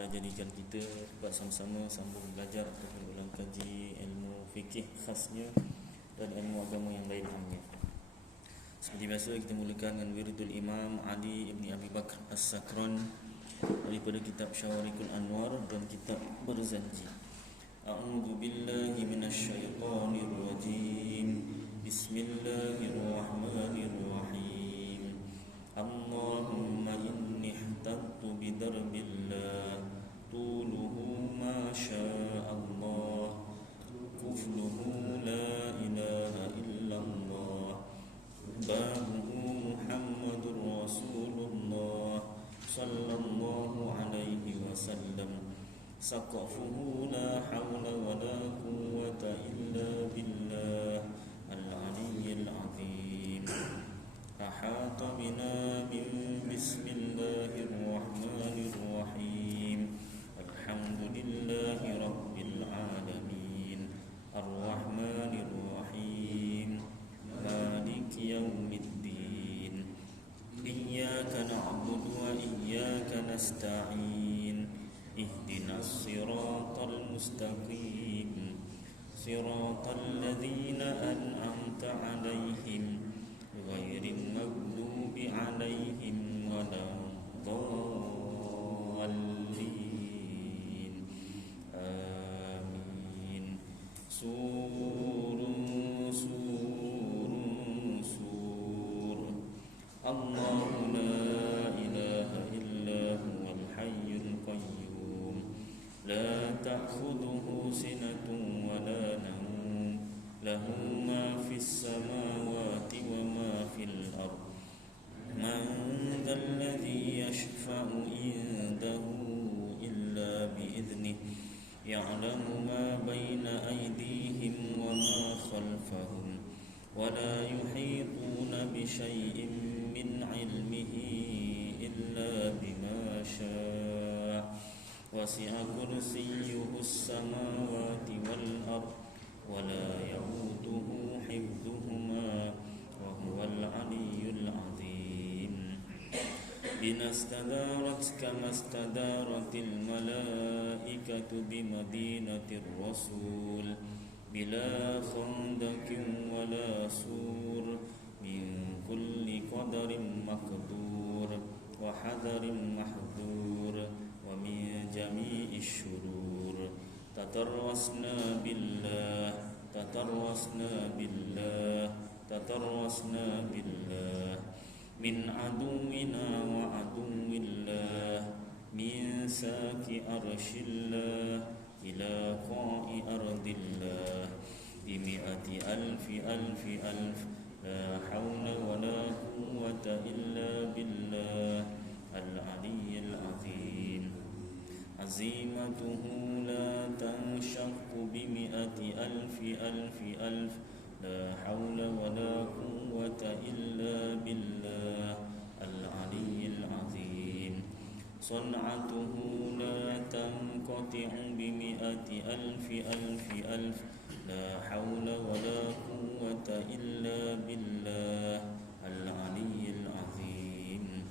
Ta'ala jadikan kita dapat sama-sama sambung belajar ataupun ulang kaji ilmu fikih khasnya dan ilmu agama yang lain amnya. Seperti biasa kita mulakan dengan wiridul Imam Ali ibn Abi Bakr As-Sakran daripada kitab Syawarikul Anwar dan kitab Barzanji. A'udzu billahi minasyaitonir rajim. Bismillahirrahmanirrahim. Allahumma inni ihtattu bidarbillah tuluhu ma sya'allah kufluhu la ilaha illallah babuhu Muhammadur Rasulullah sallallahu alaihi wasallam saqafuhu la hawla wa la quwwata illa billah al-aliyyil azim. Ahata bina min bismillahirrahmanirrahim. Alhamdulillahi rabbil alamin. Ar-rahmanirrahim. Maliki yaumiddin. Iyyaka na'budu wa iyyaka nasta'in. Ihdinas siratal mustaqim. Siratal ladzina an'amta 'alaihim ghairil maghdubi 'alaihim waladdallin. Amin. Sur Allahu la ilaha illa huwal hayyul qayyum la ta'khudhuhu sinatun wa la nawm lahu ma fis samawati wa ma fil ard. Man dhal ladzi yashfa'u indahu illa bi idhnihi ya'lamu ma bayna aydihim wa ma khalfahum wa la yuhituna bi shay'in min 'ilmihi illa bima syaa. Wasi'a kursiyyuhu as-samawati wal ard wa la ya'uduhu hifdhuhuma wa huwal 'aliyyul 'azim. Inastadarat kama istadaratil malaikatu bi madinatir rasul bila khandaqin wala sur min kulli qadarin maqdur wa hadarin mahdur wa min jami'is syurur. Tatarwasna billah min aduwina wa aduwillah min saki arshillah ila qa'i ardillah bimi'ati alfi la hawla wa la quwwata illa billah al-aliyyil azim. Azimatuhu la tanshaqqu bimi'ati alfi la hawla wa la quwwata illa billah al-aliyyil azim. Sun'atuhu la tanqati'u bimi'ati alfi la hawla wa la quwwata illa billah al-aliyyil azim.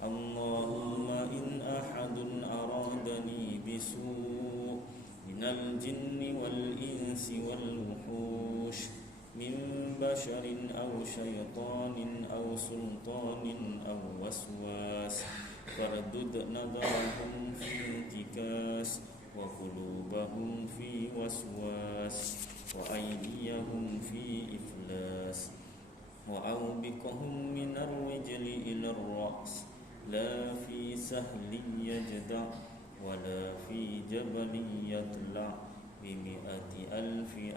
Allahumma in ahadun aradani bisu' minal jinni wal insi wal wuhush min basharin aw syaitanin aw sultanin aw waswas fardud nadarahum fi intikas wa qulubahum fi waswas wa aydiyahum fi iflas wa awbiqahum minar rijli ila ar-ra's la fi sahlin yajda' wa la fi jabalin yatla' bimi'ati alfi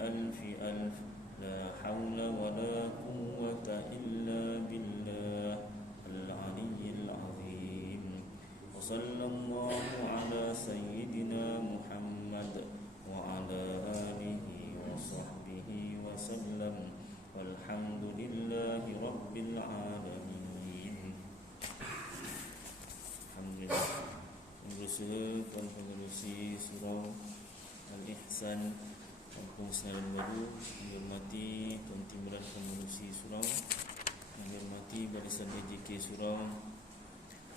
la hawla wa la quwwata illa billah al-aliyyil azim. Wa sallallahu ala sayyidina Muhammad wa ala alihi wa sahbihi wa sallam walhamdulillahi rabbil alamin. Alhamdulillah. Berusaha pengerusi surah Al-Ihsan Kampung Senaran Baru, yang dihormati Tuan Timbalan Pengerusi Surau, yang dihormati Barisan AJK Surau,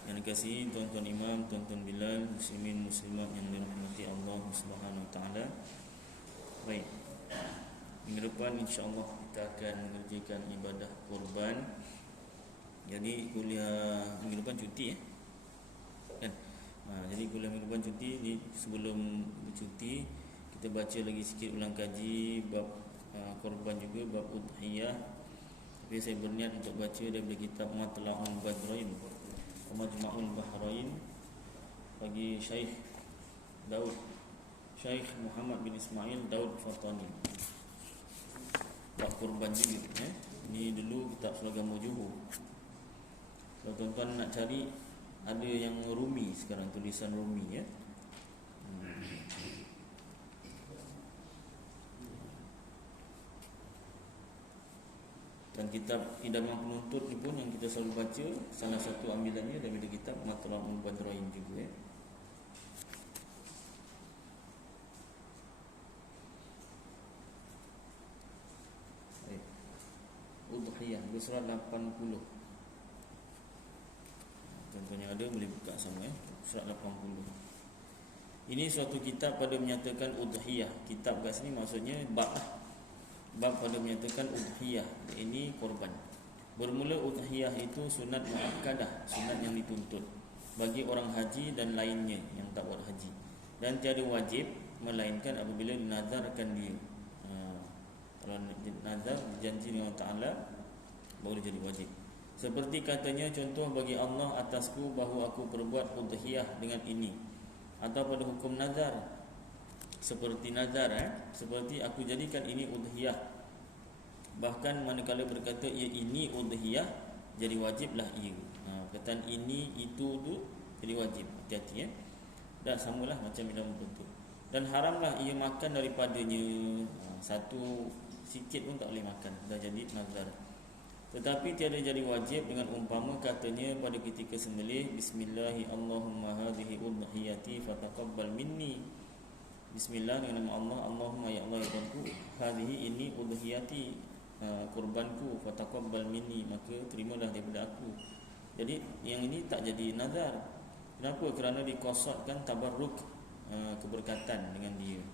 Yang dikasihi tuan-tuan imam, tuan-tuan bilal, muslimin muslimat yang dirahmati Allah Subhanahu wa taala. Baik. Minggu depan insya-Allah kita akan mengerjakan ibadah kurban. Jadi kuliah minggu depan cuti kan? Jadi kuliah minggu depan cuti. Sebelum bercuti kita baca lagi sikit ulang kaji bab kurban juga, bab udhiyah. Tapi saya berniat untuk baca daripada kitab Matla'ul Badrain, Majma'ul Bahrain bagi Syekh Muhammad bin Ismail Daud Fatani. Bab kurban juga Ini dulu kitab Seragam Wujuh. Kalau tuan-tuan nak cari, ada yang Rumi sekarang, tulisan Rumi Dan kitab Idaman Penuntut ni pun yang kita selalu baca, salah satu ambilannya daripada kitab Matla'ul Badrain juga Udhiyah bersurat 80. Contohnya ada, boleh buka sama surat 80. Ini suatu kitab pada menyatakan udhiyah. Kitab kat sini maksudnya bab pada menyatakan udhiyah, ini korban. Bermula udhiyah itu sunat muakkadah, sunat yang dituntut bagi orang haji dan lainnya yang tak buat haji, dan tiada wajib melainkan apabila dinazarkan dia. Kalau nazar janji dengan Allah Ta'ala baru jadi wajib. Seperti katanya, contoh bagi Allah atasku bahawa aku perbuat udhiyah dengan ini, atau pada hukum nazar seperti nazar seperti aku jadikan ini udhiyah. Bahkan manakala berkata ia ini udhiyah, jadi wajiblah ia. Perkataan ini itu tu jadi wajib. Hati-hati dah samalah macam dalam bentuk. Dan haramlah ia makan daripadanya. Satu sikit pun tak boleh makan, dah jadi nazar. Tetapi tiada jadi wajib dengan umpama katanya pada ketika sembelih, Bismillahi Allahumma hadhihi udhiyati fataqabbal minni. Bismillah, dengan nama Allah. Allahumma ya Allah ya Tuhanku, hadhihi ini udhiyati, kurbanku, fataqabbal minni, maka terimalah daripada aku. Jadi yang ini tak jadi nazar. Kenapa? Kerana dikosotkan tabarruk, keberkatan dengan dia.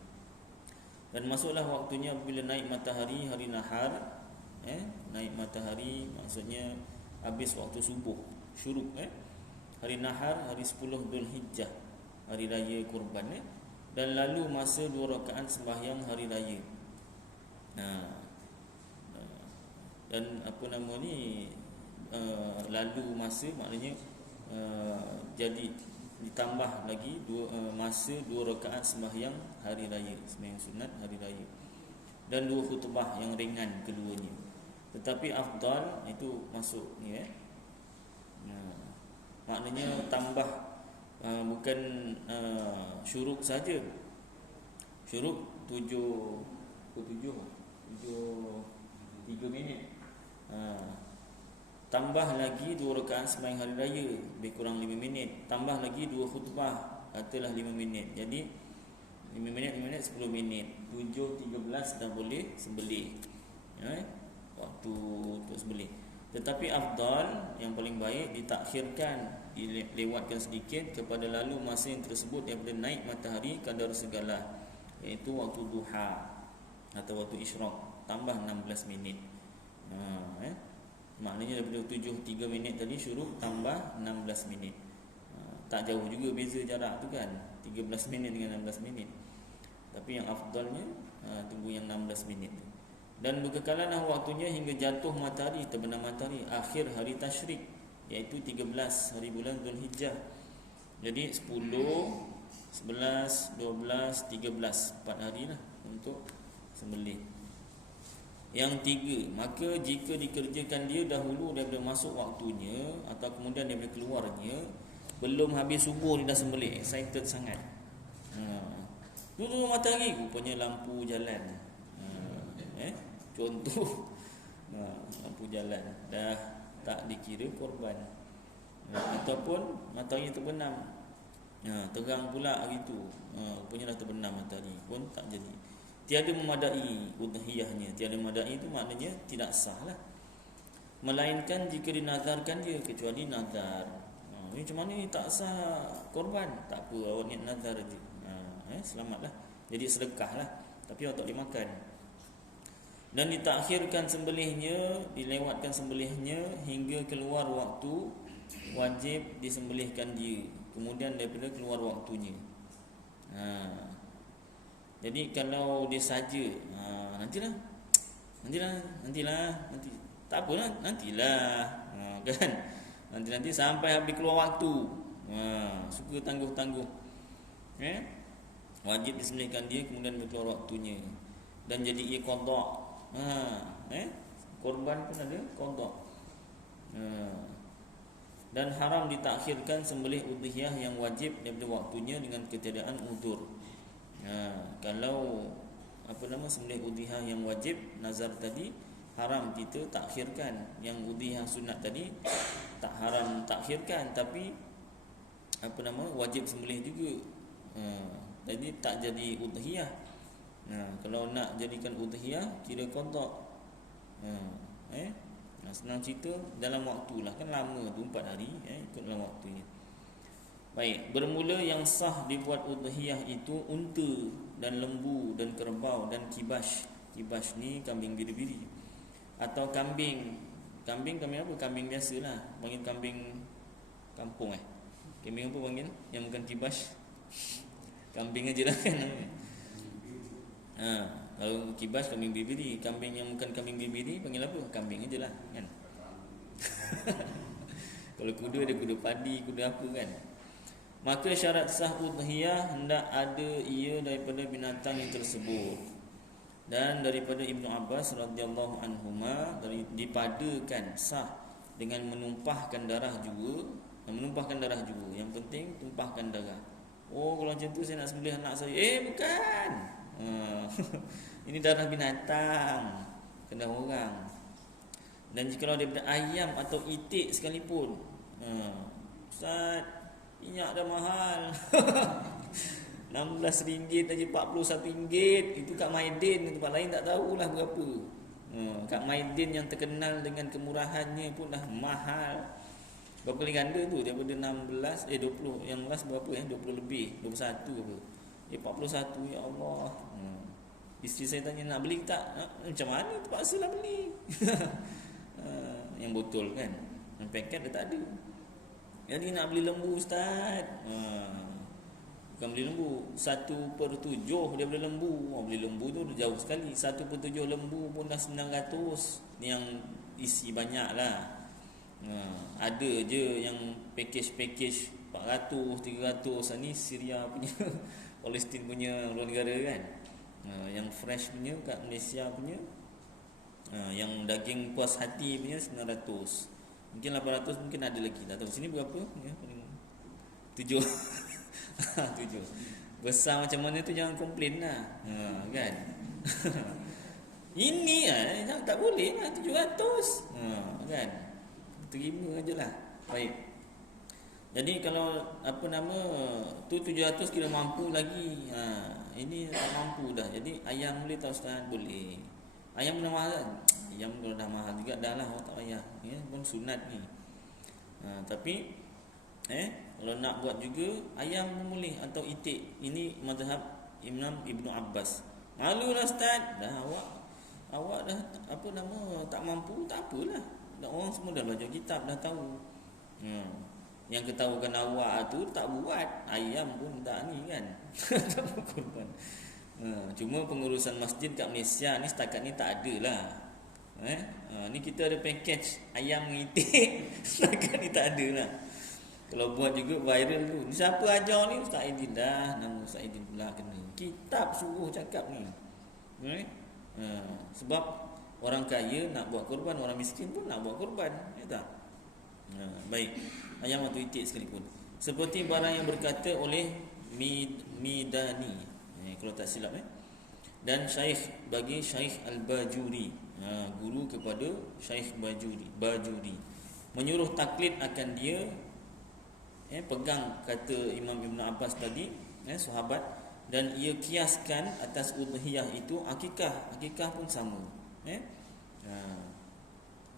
Dan masuklah waktunya bila naik matahari hari nahar. Naik matahari maksudnya habis waktu subuh, syuruk hari nahar, hari 10 Zulhijjah, hari raya kurban dan lalu masa 2 rakaat sembahyang hari raya. Dan apa nama ni, lalu masa maknanya jadi ditambah lagi masa 2 rakaat sembahyang hari raya, sembahyang sunat hari raya, dan 2 khutbah yang ringan keduanya. Tetapi afdal itu masuk ni maknanya tambah, bukan syuruk saja. Syuruk 3 minit. Tambah lagi 2 rakaat sembahyang hari raya, lebih kurang 5 minit. Tambah lagi 2 khutbah, katalah 5 minit. Jadi 5 minit 10 minit. 7.13 dah boleh sembelih. Waktu untuk sembelih. Tetapi afdal, yang paling baik, ditakhirkan, dilewatkan sedikit kepada lalu masa yang tersebut daripada naik matahari kadar segala, iaitu waktu duha atau waktu isyraq, tambah 16 minit. Maknanya daripada 3 minit tadi syuruk tambah 16 minit. Tak jauh juga beza jarak tu kan, 13 minit dengan 16 minit. Tapi yang afdalnya tunggu yang 16 minit. Dan berkekalanlah waktunya hingga jatuh matahari, terbenam matahari akhir hari tasyrik, iaitu 13 hari bulan Zulhijjah. Jadi 10, 11, 12, 13, 4 hari lah untuk sembelih. Yang 3, maka jika dikerjakan dia dahulu daripada masuk waktunya atau kemudian daripada keluarnya, belum habis subuh dia dah sembelih, excited sangat. Dulu matahari rupanya lampu jalan. Contoh lampu jalan dah tak dikira korban. Ataupun matahari terbenam, terang pula hari tu, rupanya dah terbenam matahari, pun tak jadi. Tiada memadai udhiyahnya. Tiada memadai itu maknanya tidak sah lah, melainkan jika dinazarkan dia, kecuali nazar. Ni macam mana ni tak sah korban? Tak apa, awak niat nazar je. Selamatlah. Jadi sedekahlah. Tapi awak tak boleh makan. Dan ditakhirkan sembelihnya, dilewatkan sembelihnya hingga keluar waktu wajib disembelihkan dia. Kemudian daripada keluar waktunya. Jadi kalau dia saja, nanti tak apalah, nantilah, kan? Nanti sampai habis keluar waktu. Suka tangguh-tangguh. Wajib disembelihkan dia kemudian keluar waktunya. Dan jadi ia qada. Korban pun ada qada. Dan haram ditakhirkan sembelih udhiyah yang wajib daripada waktunya dengan ketiadaan uzur. Kalau sembelih udhiyah yang wajib nazar tadi haram kita takhirkan. Yang udhiyah sunat tadi tak haram takhirkan, tapi wajib sembelih juga. Jadi tak jadi udhiyah. Kalau nak jadikan udhiyah kira qada. Senang cerita dalam waktulah, kan lama tu 4 hari, ikut dalam waktunya. Baik, bermula yang sah dibuat udhiyah itu unta dan lembu dan kerbau dan kibas. Kibas ni kambing biri-biri. Atau kambing apa? Kambing biasalah, panggil kambing kampung. Kambing apa panggil? Yang bukan kibas. Kambing aja lah kan. Kalau kibas kambing biri-biri, kambing yang bukan kambing biri-biri panggil apa? Kambing aja lah kan. Kalau kuda ada kuda padi, kuda apa kan. Maka syarat sah udhiyah hendak ada ia daripada binatang yang tersebut. Dan daripada Ibnu Abbas radhiyallahu anhuma dipadakan sah dengan menumpahkan darah juga. Yang penting tumpahkan darah. Oh, kalau macam tu saya nak sembelih anak saya. Bukan. Ini darah binatang, kena orang. Dan jika daripada ayam atau itik sekalipun, Ustaz, minyak dah mahal. RM16 aja, RM41. Itu kat Maidin, tempat lain tak tahulah berapa. Kat Maidin yang terkenal dengan kemurahannya pun dah mahal. Berapa kali ganda tu daripada 20. Yang last berapa 20 lebih, 21 apa. 41, ya Allah. Isteri saya tanya nak beli tak? Macam mana, terpaksalah beli. Yang botol kan, yang paket dah tak ada. Jadi nak beli lembu Ustaz. Bukan beli lembu, 1/7 daripada lembu. Beli lembu tu jauh sekali. 1/7 lembu pun dah 900. Ni yang isi banyak lah. Ada je yang package 400, 300. Ni Syria punya, Palestin punya luar negara kan. Yang fresh punya kat Malaysia punya, yang daging puas hati punya 900. Mungkin 800, mungkin ada lagi, tak tahu. Sini berapa? 7. 7. Besar macam mana tu jangan komplain lah, kan. Ini tak boleh lah 700, kan. Terima je lah. Baik. Jadi kalau tu 700 kira mampu lagi. Ini tak mampu dah. Jadi ayam boleh tak Ustaz? Boleh. Ayam pun dah mahal kan? Ayam kalau dah mahal juga dah lah, tak payah. Pun sunat ni. Tapi kalau nak buat juga ayam pun boleh, atau itik. Ini mazhab Imam Ibnu Abbas. Malulah Ustaz. Dah awak dah tak mampu, tak apalah. Dah orang semua dah belajar kitab, dah tahu. Yang ketahukan awak tu tak buat. Ayam pun tak ni kan. Tak berkorban. Cuma pengurusan masjid kat Malaysia ni setakat ni tak ada lah. Ni kita ada package ayam itik. Setakat ni tak ada lah. Kalau buat juga viral tu. Ni siapa ajar ni? Ustaz Aidin dah. Nama Ustaz Aidin pula kena. Kitab suruh cakap ni. Sebab orang kaya nak buat korban, orang miskin pun nak buat korban. Ya tak? Baik. Ayam atau itik sekalipun. Seperti barang yang berkata oleh Midani, kalau tak silap. Dan Syekh bagi Syekh Al-Bajuri, guru kepada Syekh Bajuri, menyuruh taklid akan dia. Pegang kata Imam Ibn Abbas tadi, sahabat, dan ia kiaskan atas udhiyah itu akikah pun sama.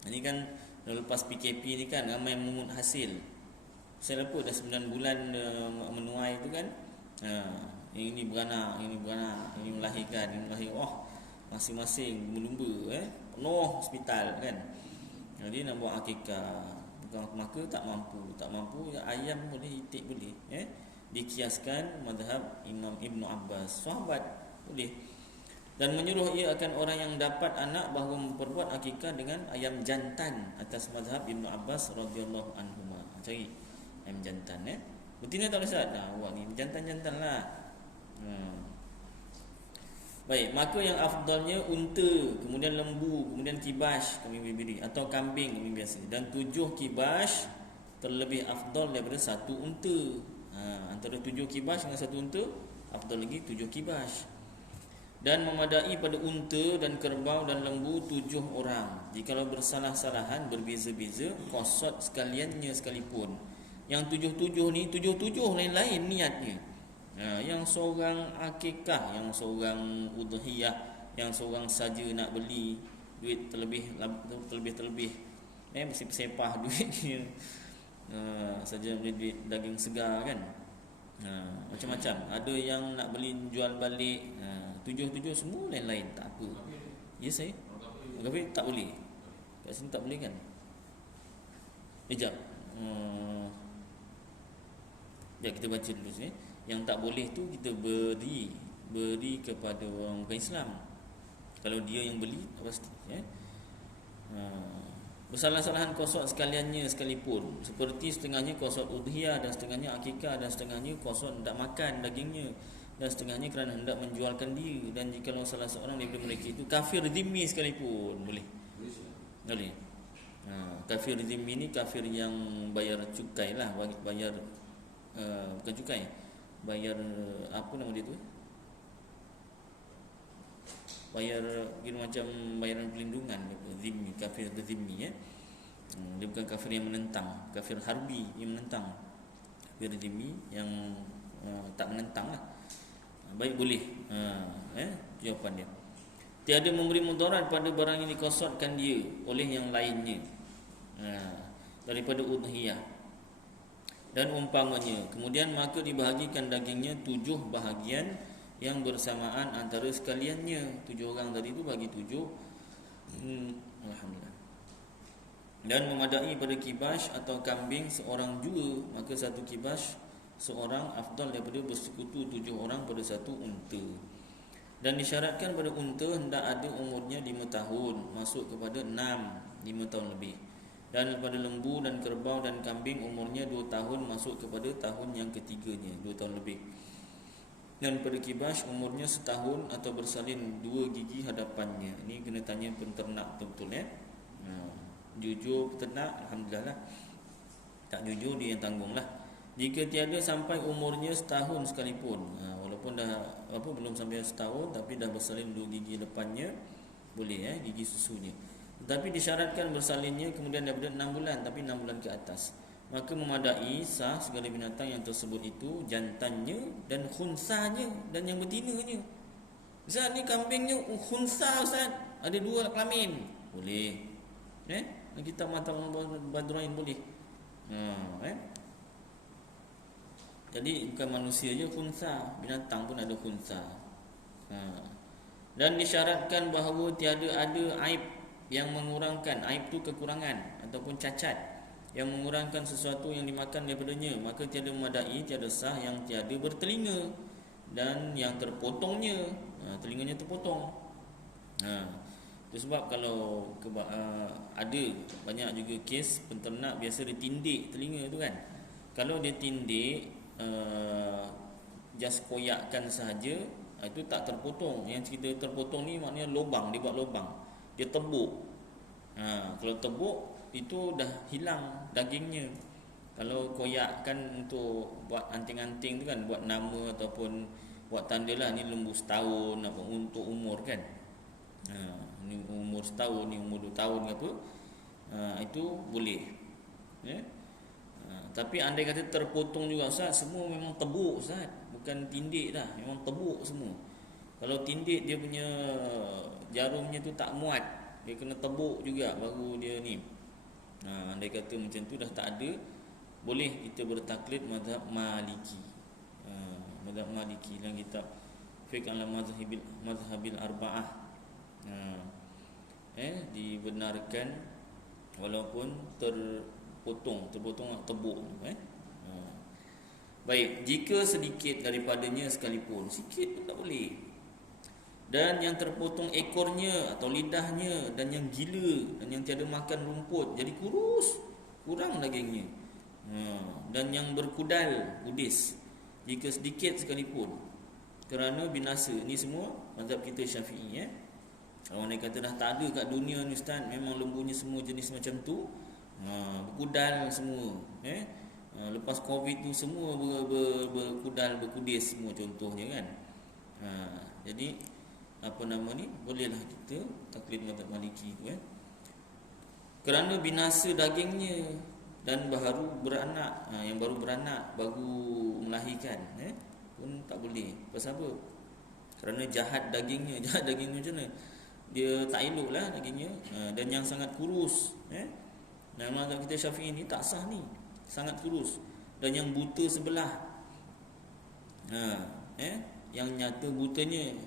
Ini kan lepas PKP ni kan ramai memungut hasil. Saya lupa dah 9 bulan menuai tu kan. Ini beranak, ini melahirkan, oh, masing-masing lumba penuh hospital kan. Jadi nak buat akikah, maka tak mampu ya, ayam boleh, itik boleh. Dikiaskan mazhab Imam Ibnu Abbas, sahabat boleh. Dan menyuruh ia akan orang yang dapat anak bahawa memperbuat akikah dengan ayam jantan atas mazhab Ibnu Abbas radhiyallahu anhu. Cari ayam jantan betina tak boleh Ustaz? Awak ni jantan-jantan lah. Baik, maka yang afdalnya unta, kemudian lembu, kemudian kibas, kambing biri, atau kambing biasa. Dan 7 kibas terlebih afdal daripada 1 unta. Antara 7 kibas dengan 1 unta, afdal lagi 7 kibas. Dan memadai pada unta dan kerbau dan lembu 7 orang. Jikalau bersalah-salahan, berbeza-beza, qasad sekaliannya sekalipun. Yang 7 ni 7 lain-lain niatnya. Yang seorang akikah, yang seorang udhiyah, yang seorang saja nak beli duit terlebih mesti bersepah duitnya. Saja beli duit daging segar kan. Macam-macam. Ada yang nak beli jual balik. 7 semua lain-lain, tak apa. Ya saya. Tapi tak boleh. Kat sini tak boleh kan? Sekejap. Kita baca dulu sini. Yang tak boleh tu kita beri kepada orang bukan Islam. Kalau dia yang beli pasti bersalah-salahan qasad sekaliannya sekalipun, seperti setengahnya qasad udhiyah dan setengahnya akikah dan setengahnya qasad hendak makan dagingnya dan setengahnya kerana hendak menjualkan dia. Dan jika salah seorang daripada mereka itu kafir zimmi sekalipun, boleh. Kafir zimmi ni kafir yang bayar cukai lah, bayar bukan cukai, bayar apa nama dia tu? Bayar kira macam bayaran perlindungan, zimmi, kafir zimmi Dia bukan kafir yang menentang, kafir harbi yang menentang. Kafir zimmi yang tak menentang lah. Baik, boleh. Jawapan dia. Tiada memberi mudarat pada barang yang dikosotkan dia oleh yang lainnya daripada udhiyah dan umpamanya. Kemudian maka dibahagikan dagingnya 7 bahagian yang bersamaan antara sekaliannya. 7 orang tadi tu bagi 7. Alhamdulillah. Dan memadai pada kibas atau kambing seorang jua, maka 1 kibas seorang afdal daripada bersekutu 7 orang pada 1 unta. Dan disyaratkan pada unta hendak ada umurnya 5 tahun masuk kepada 5 tahun lebih. Dan pada lembu dan kerbau dan kambing umurnya 2 tahun masuk kepada tahun yang ketiganya, 2 tahun lebih. Dan pada kibas umurnya setahun atau bersalin 2 gigi hadapannya. Ini kena tanya penternak betul-betul Jujur peternak, alhamdulillah lah. Tak jujur dia yang tanggung lah. Jika tiada sampai umurnya setahun sekalipun, walaupun dah belum sampai setahun tapi dah bersalin 2 gigi depannya, boleh gigi susunya. Tetapi disyaratkan bersalinnya kemudian daripada 6 bulan, tapi 6 bulan ke atas. Maka memadai sah segala binatang yang tersebut itu, jantannya dan khunsanya dan yang betinanya. Ustaz, ni kambingnya khunsa Ustaz, ada 2 kelamin, boleh. Kita mata Badruin boleh. Jadi bukan manusia je khunsa, binatang pun ada khunsa. Dan disyaratkan bahawa tiada ada aib yang mengurangkan, aib tu kekurangan ataupun cacat yang mengurangkan sesuatu yang dimakan daripadanya. Maka tiada memadai, tiada sah yang tiada bertelinga dan yang terpotongnya, telinganya terpotong. Itu sebab kalau ada banyak juga kes penternak biasa dia tindik telinga tu kan. Kalau dia tindik just koyakkan sahaja, itu tak terpotong. Yang kita terpotong ni maknanya lubang, dia buat lubang, dia tebuk. Kalau tebuk itu dah hilang dagingnya. Kalau koyakkan untuk buat anting-anting tu kan, buat nama ataupun buat tanda lah, ni lembu setahun apa untuk umur kan. Ni umur setahun, ni umur 2 tahun ke apa, itu boleh. Tapi andai kata terpotong juga Ustaz, semua memang tebuk Ustaz, bukan tindik dah, memang tebuk semua. Kalau tindik dia punya jarumnya tu tak muat, dia kena tebuk juga baru dia ni. Andai kata macam tu dah tak ada boleh kita bertaklid mazhab Maliki. Mazhab Maliki dalam kitab Fiqh ala Mazhabil Arba'ah. Dibenarkan walaupun terpotong tebuk. Baik, jika sedikit daripadanya sekalipun, sikit pun tak boleh. Dan yang terpotong ekornya atau lidahnya, dan yang gila, dan yang tiada makan rumput, jadi kurus, kurang dagingnya. Dan yang berkudal, kudis, jika sedikit sekalipun, kerana binasa. Ini semua mazhab kita Syafi'i. Kalau orang kata dah tak ada kat dunia ni ustaz, memang lembunya semua jenis macam tu, berkudal semua. Lepas Covid tu semua berkudal, berkudis semua contohnya kan. Jadi bolehlah kita taklid mazhab Maliki tu kerana binasa dagingnya dan baru beranak. Yang baru beranak, baru melahirkan pun tak boleh. Pasal apa? Kerana jahat dagingnya. Jahat dagingnya macam mana? Dia tak elok lah dagingnya. Dan yang sangat kurus, mazhab kita Syafi'i ni tak sah ni, sangat kurus. Dan yang buta sebelah, yang nyata butanya,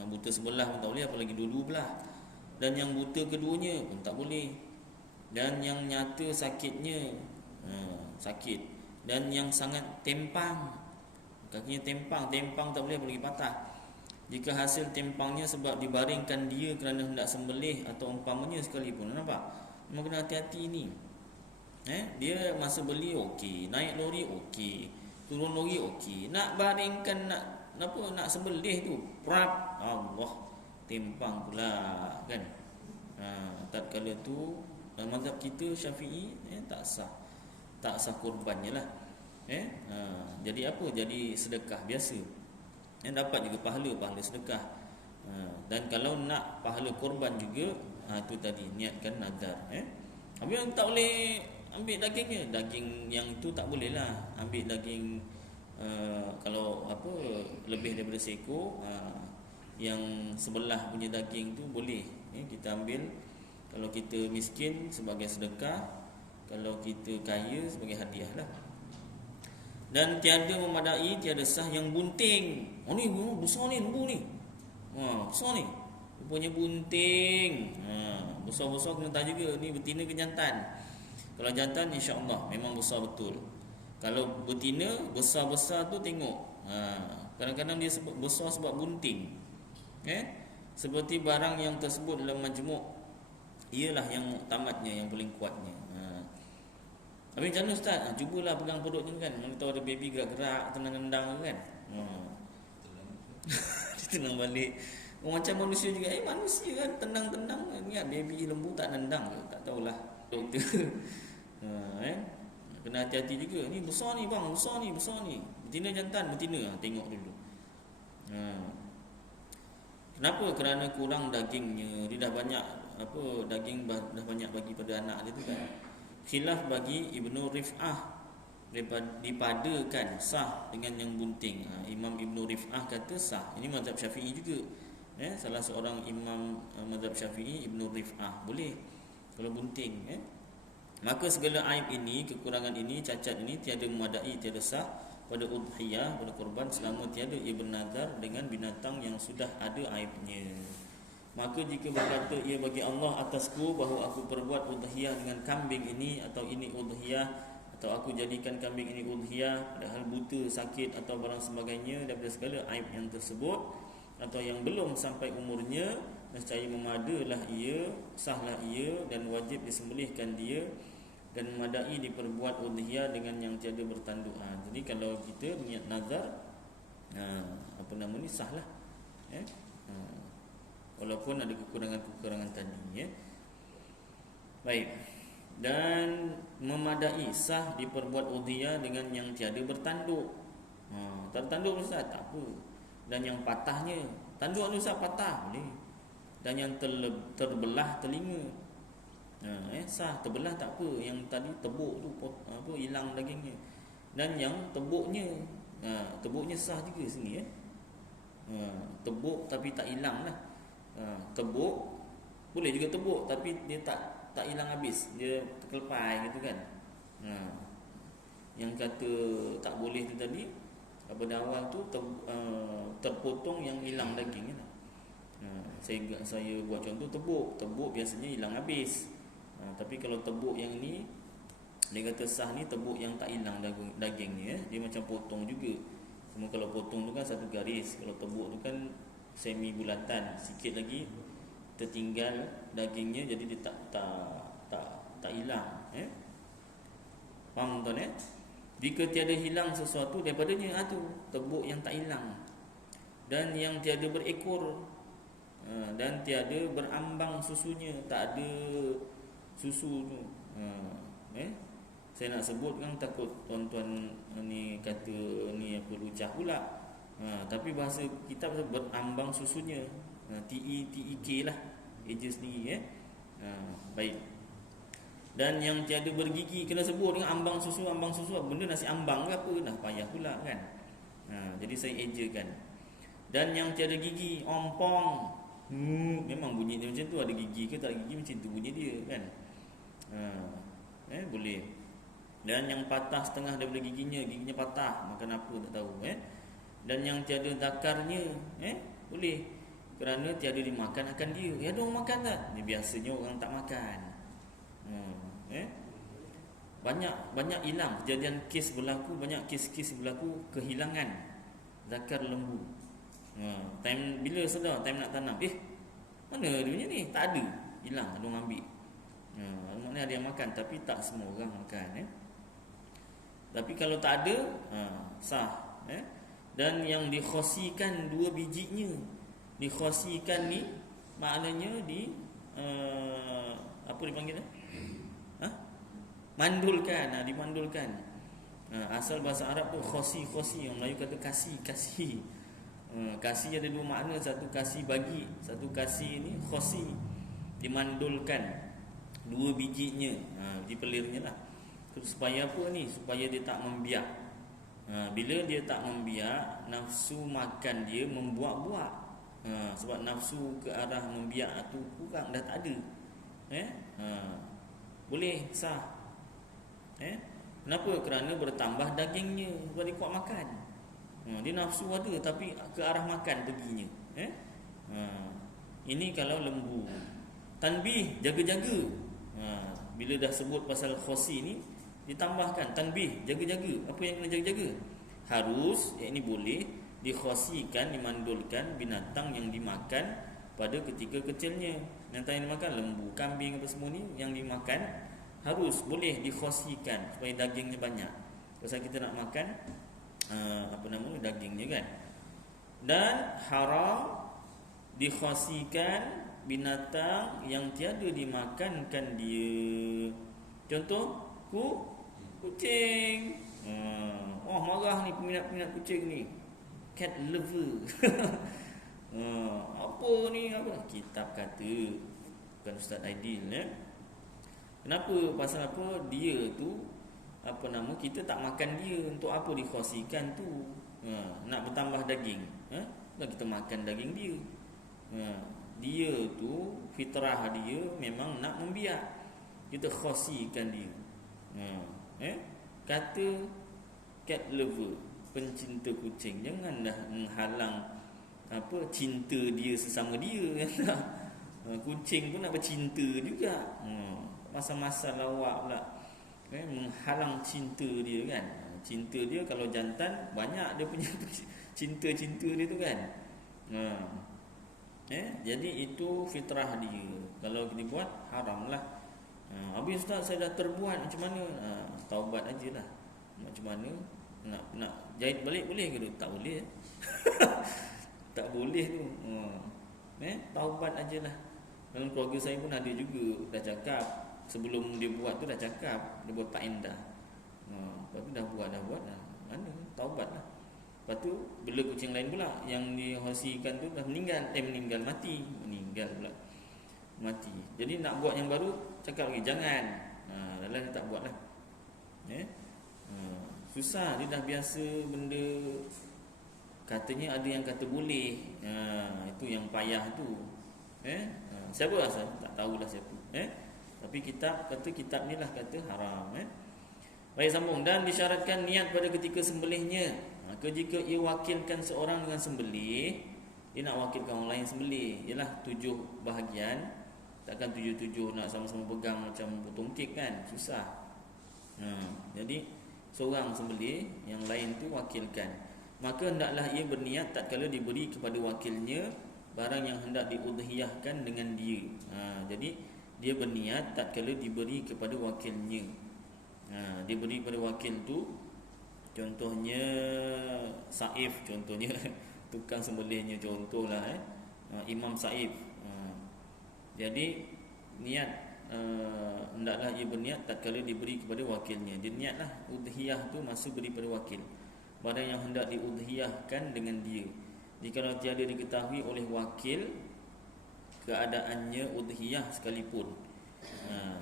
buta sebelah pun tak boleh, apalagi dua-dua belah. Dan yang buta keduanya pun tak boleh. Dan yang nyata sakitnya, sakit. Dan yang sangat tempang, kakinya tempang tak boleh, apalagi patah. Jika hasil tempangnya sebab dibaringkan dia kerana hendak sembelih atau umpamanya sekalipun. Nampak? Memang kena hati-hati ni. Dia masa beli okey, naik lori okey, turun lori okey, nak baringkan, nak sembelih tu, prap, Allah, tempang pula kan. Tatkala tu dalam mazhab kita Syafi'i tak sah kurbannya lah. Jadi apa? Jadi sedekah biasa. Dapat juga pahala sedekah. Dan kalau nak pahala korban juga, tu tadi niatkan nazar. Habis yang tak boleh ambil dagingnya. Daging yang itu tak boleh lah ambil daging. Kalau lebih daripada seekor, yang sebelah punya daging tu boleh kita ambil. Kalau kita miskin sebagai sedekah, kalau kita kaya sebagai hadiah lah. Dan tiada memadai, tiada sah yang bunting. Ni besar ni lembu ni. Besar ni. Rupanya bunting. Besar-besar kena tahu juga ni betina ke jantan. Kalau jantan insya-Allah memang besar betul. Kalau betina besar-besar tu tengok. Kadang-kadang dia sebut besar sebab bunting. Seperti barang yang tersebut dalam majmuk, ialah yang muktamadnya, yang paling kuatnya. Habis macam mana ustaz? Cubalah pegang perut ni kan. Mana tahu ada baby gerak-gerak, tenang-tendang kan. Dia tenang balik. Macam manusia juga. Manusia kan tenang-tenang. Ingat baby lembu tak nendang ke? Tak tahulah doktor. Kena hati-hati juga. Ni besar ni bang, besar ni. Betina jantan, betina. Tengok dulu. Kenapa? Kerana kurang dagingnya. Dia dah banyak daging dah banyak bagi pada anak dia tu kan. Khilaf bagi Ibnu Rif'ah, dipadakan sah dengan yang bunting. Imam Ibnu Rif'ah kata sah. Ini mazhab Syafi'i juga. Salah seorang imam mazhab Syafi'i, Ibnu Rif'ah, boleh kalau bunting. Maka segala aib ini, kekurangan ini, cacat ini tiada memadai, tiada sah pada udhiyah, pada korban, selama tiada ia bernazar dengan binatang yang sudah ada aibnya. Maka jika berkata ia bagi Allah atasku bahawa aku perbuat udhiyah dengan kambing ini, atau ini udhiyah, atau aku jadikan kambing ini udhiyah, padahal buta, sakit atau barang sebagainya daripada segala aib yang tersebut, atau yang belum sampai umurnya, nescaya memadalah ia, sahlah ia, dan wajib disembelihkan dia, dan memadai diperbuat udhiyah dengan yang tiada bertanduk. Jadi kalau kita niat nazar, sahlah. Walaupun ada kekurangan-kekurangan tadi. Baik. Dan memadai, sah diperbuat udhiyah dengan yang tiada bertanduk. Tak bertanduk Ustaz, tak apa. Dan yang patahnya, tanduk ni Ustaz patah boleh. Dan yang terbelah telinga, sah. Terbelah tak apa. Yang tadi tebuk tu hilang dagingnya. Dan yang tebuknya, tebuknya sah juga sini. Tebuk tapi tak hilang lah. Tebuk boleh juga tebuk, tapi dia tak hilang habis, dia terkelepai gitu kan. yang kata tak boleh tu tadi, pada awal tu terpotong yang hilang daging kan. Saya buat contoh tebuk biasanya hilang habis. Tapi kalau tebuk yang ni, dia kata sah ni tebuk yang tak hilang dagingnya, dia macam potong juga. Cuma kalau potong tu kan satu garis, kalau tebuk tu kan semi bulatan, sikit lagi tertinggal dagingnya, jadi dia tak hilang. Faham tuan Jika tiada hilang sesuatu daripadanya, tu tebuk yang tak hilang, dan yang tiada berekor, dan tiada berambang susunya, tak ada susu tu. Saya nak sebut kan, takut tuan-tuan ni kata ni apa lucah pula. Tapi bahasa kitab berambang susunya, TEK lah, ages sendiri. Baik. Dan yang tiada bergigi, kena sebut dengan ambang susu. Benda nasi ambang ke apa, dah payah pula kan. Jadi saya ejakan. Dan yang tiada gigi, ompong. Memang bunyi dia macam tu, ada gigi ke tak ada gigi, macam tu bunyi dia kan. Boleh. Dan yang patah setengah daripada giginya patah, makan apa tak tahu. Dan yang tiada zakarnya, boleh, kerana tiada dimakan akan dia. Ada orang makan tak? Ni biasanya orang tak makan. Banyak hilang. Kejadian kes berlaku, banyak kes-kes berlaku kehilangan zakar lembu. Time bila sedar, time nak tanam, mana dia punya ni? Tak ada, hilang, ada orang ambil. Maknanya ada yang makan, tapi tak semua orang makan. Tapi kalau tak ada, sah. Dan yang dikhosikan 2 bijinya. Dikhosikan ni maknanya apa dipanggil? Mandulkan, dimandulkan. Asal bahasa Arab tu khosi. Orang Melayu kata kasih. Kasih ada 2 makna, satu kasih bagi, satu kasih ni khosi, dimandulkan 2 bijinya, dipelirnya lah. Supaya apa ni? Supaya dia tak membiak. Bila dia tak membiak, nafsu makan dia membuak-buak. Sebab nafsu ke arah membiak tu kurang, dah tak ada. Boleh, sah. Kenapa? Kerana bertambah dagingnya, sebab dia kuat makan. Dia nafsu ada, tapi ke arah makan perginya. Ini kalau lembu. Tanbih, jaga-jaga. Bila dah sebut pasal khosi ni, ditambahkan tanbih, jaga-jaga. Apa yang kena jaga-jaga? Harus, ini boleh dikhosikan, dimandulkan binatang yang dimakan pada ketika kecilnya. Binatang yang dimakan, lembu, kambing apa semua ni yang dimakan, harus boleh dikhosikan supaya dagingnya banyak. Pasal kita nak makan dagingnya kan. Dan haram dikhosikan binatang yang tiada dimakankan dia. Contoh, kucing. Marah ni peminat-peminat kucing ni, cat lover. Apa ni, kitab kata, bukan Ustaz Aidil. Kenapa? Pasal apa? Dia tu kita tak makan dia. Untuk apa dikhosikan tu? Nak bertambah daging. Kita makan daging dia. Dia tu fitrah dia memang nak membiak. Kita khosikan dia. Kata cat lover, pencinta kucing, jangan dah menghalang cinta dia sesama dia. Kucing pun nak bercinta juga. Masa-masa lawak pula, menghalang cinta dia kan. Cinta dia kalau jantan banyak dia punya cinta-cinta dia tu kan. Jadi itu fitrah dia. Kalau kita buat, haram lah. Habis Ustaz, saya dah terbuat, macam mana? Taubat ajalah. Macam mana? Nak jahit balik boleh ke tu? Tak boleh. Tak boleh tu. Taubat ajalah. Dalam keluarga saya pun ada juga dah cakap, sebelum dia buat tu dah cakap, dia buat tak indah. Lepas tu dah buat mana? Taubat lah. Lepas tu bila kucing lain pula yang dihosikan tu dah meninggal, mati pula. Jadi nak buat yang baru, cakap lagi jangan. Dah tak buat lah. Susah, dia dah biasa benda. Katanya ada yang kata boleh. Itu yang payah tu. Siapa asal? Tak tahulah siapa. Tapi kitab kata, kitab ni lah kata haram. Baik, sambung. Dan disyaratkan niat pada ketika sembelihnya. Maka jika ia wakilkan seorang dengan sembelih, dia nak wakilkan orang lain sembelih, ialah 7 bahagian. Takkan 7-7 nak sama-sama pegang macam potong kek kan, susah. Jadi seorang sembelih, yang lain tu wakilkan. Maka hendaklah ia berniat tatkala diberi kepada wakilnya barang yang hendak diudhiyahkan dengan dia. Jadi dia berniat tatkala diberi kepada wakilnya. Dia beri kepada wakil tu, contohnya Saif, contohnya tukang sembelihnya, contohlah Imam Saif. Jadi niat hendaklah ia berniat tatkala diberi kepada wakilnya. Dia niatlah udhiyah tu masa beri pada wakil barang yang hendak diudhiyahkan dengan dia. Jika tiada diketahui oleh wakil keadaannya udhiyah sekalipun,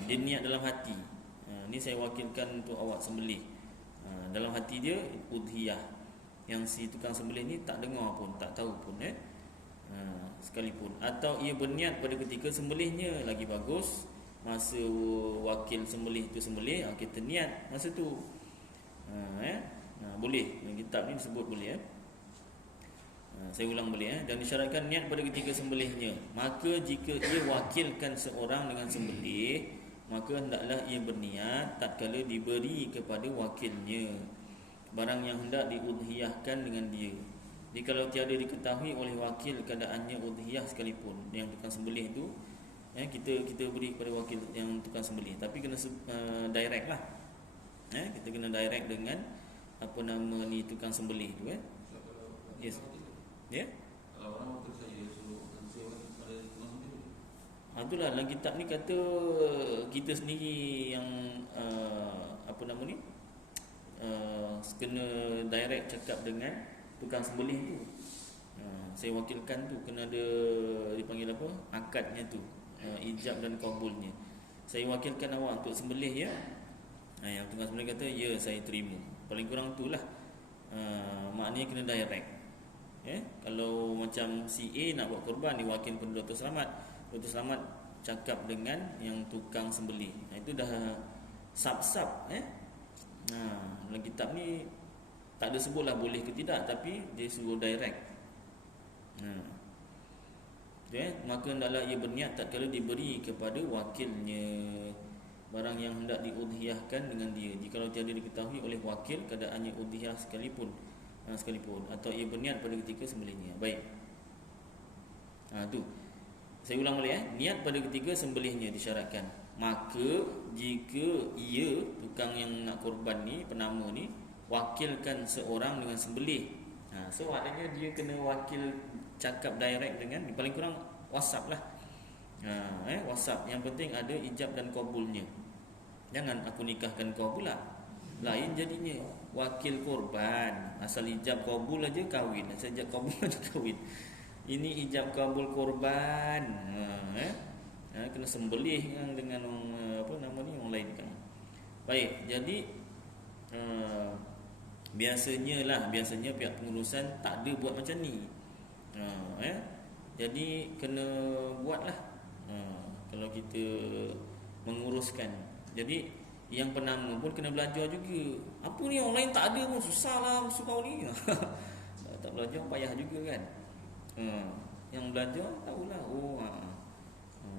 dia niat dalam hati, ni saya wakilkan untuk awak sembelih. Dalam hati dia udhiyah, yang si tukang sembelih ni tak dengar pun, tak tahu pun sekalipun. Atau ia berniat pada ketika sembelihnya, lagi bagus masa wakil sembelih tu sembelih, kita niat masa tu. Boleh, kitab ni disebut boleh. Saya ulang boleh. Dan disyaratkan niat pada ketika sembelihnya. Maka jika ia wakilkan seorang dengan sembelih, maka hendaklah ia berniat tatkala diberi kepada wakilnya barang yang hendak diudhiyahkan dengan dia. Jadi kalau tiada diketahui oleh wakil keadaannya udhiyah sekalipun, yang tukang sembelih tu, kita beri kepada wakil yang tukang sembelih, tapi kena direct lah. Kita kena direct dengan apa nama ni tukang sembelih tu. Yes. Ya. Kalau orang wakil saya suruh sewa pada tukang sembelih. Itulah dalam kitab ni kata kita sendiri yang apa nama ni, kena direct cakap dengan tukang sembelih tu. Saya wakilkan tu, kena ada dipanggil apa, akadnya tu, ijab dan kabulnya. Saya wakilkan awak untuk sembelih ya. Yang tukang sembelih kata ya, saya terima. Paling kurang tu lah. Maknanya kena direct. Kalau macam si A nak buat korban, diwakil kepada Dr. Selamat, Dr. Selamat cakap dengan yang tukang sembelih, itu dah sab-sab. Dalam kitab ni tak ada sebutlah boleh ke tidak, tapi dia suruh direct. Maka hendaklah ia berniat tatkala diberi kepada wakilnya barang yang hendak diudhiyahkan dengan dia, jika tiada diketahui oleh wakil keadaannya udhiyah sekalipun, atau ia berniat pada ketika sembelihnya. Baik. Tu. Saya ulang balik niat pada ketika sembelihnya disyaratkan. Maka jika ia, tukang yang nak korban ni, penama ni, wakilkan seorang dengan sembelih. So adanya dia kena wakil cakap direct dengan, paling kurang WhatsApp lah. WhatsApp. Yang penting ada ijab dan kabulnya. Jangan aku nikahkan kau pula, lain jadinya. Wakil korban, asal ijab kabul aja kahwin, asal ijab kabul aja kahwin. Ini ijab kabul korban. Kena sembelih dengan apa nama ni, orang lain kan. Baik, jadi biasanya pihak pengurusan tak ada buat macam ni. Jadi kena buatlah kalau kita menguruskan. Jadi yang penama pun kena belajar juga. Apa ni, orang lain tak ada pun, susah lah musuh kau ni. Tak belajar payah juga kan. Yang belajar tahulah.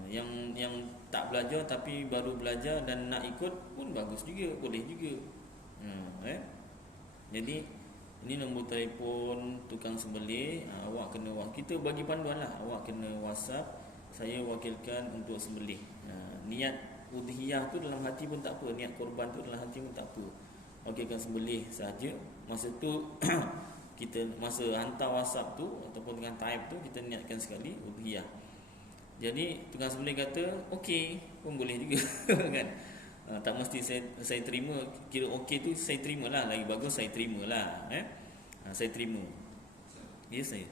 Yang tak belajar tapi baru belajar dan nak ikut pun bagus juga, boleh juga. Jadi ini nombor telefon tukang sembelih. Awak kena, kita bagi panduan lah. Awak kena WhatsApp, saya wakilkan untuk sembelih. Niat udhiyah tu dalam hati pun tak apa, niat korban tu dalam hati pun tak apa. Wakilkan sembelih saja. Masa tu kita masa hantar WhatsApp tu ataupun dengan type tu, kita niatkan sekali udhiyah. Jadi tukang sembelih kata okey pun boleh juga kan. Tak mesti saya terima. Kira okey tu saya terimalah, lagi bagus saya terimalah. Saya terima. Ya saya.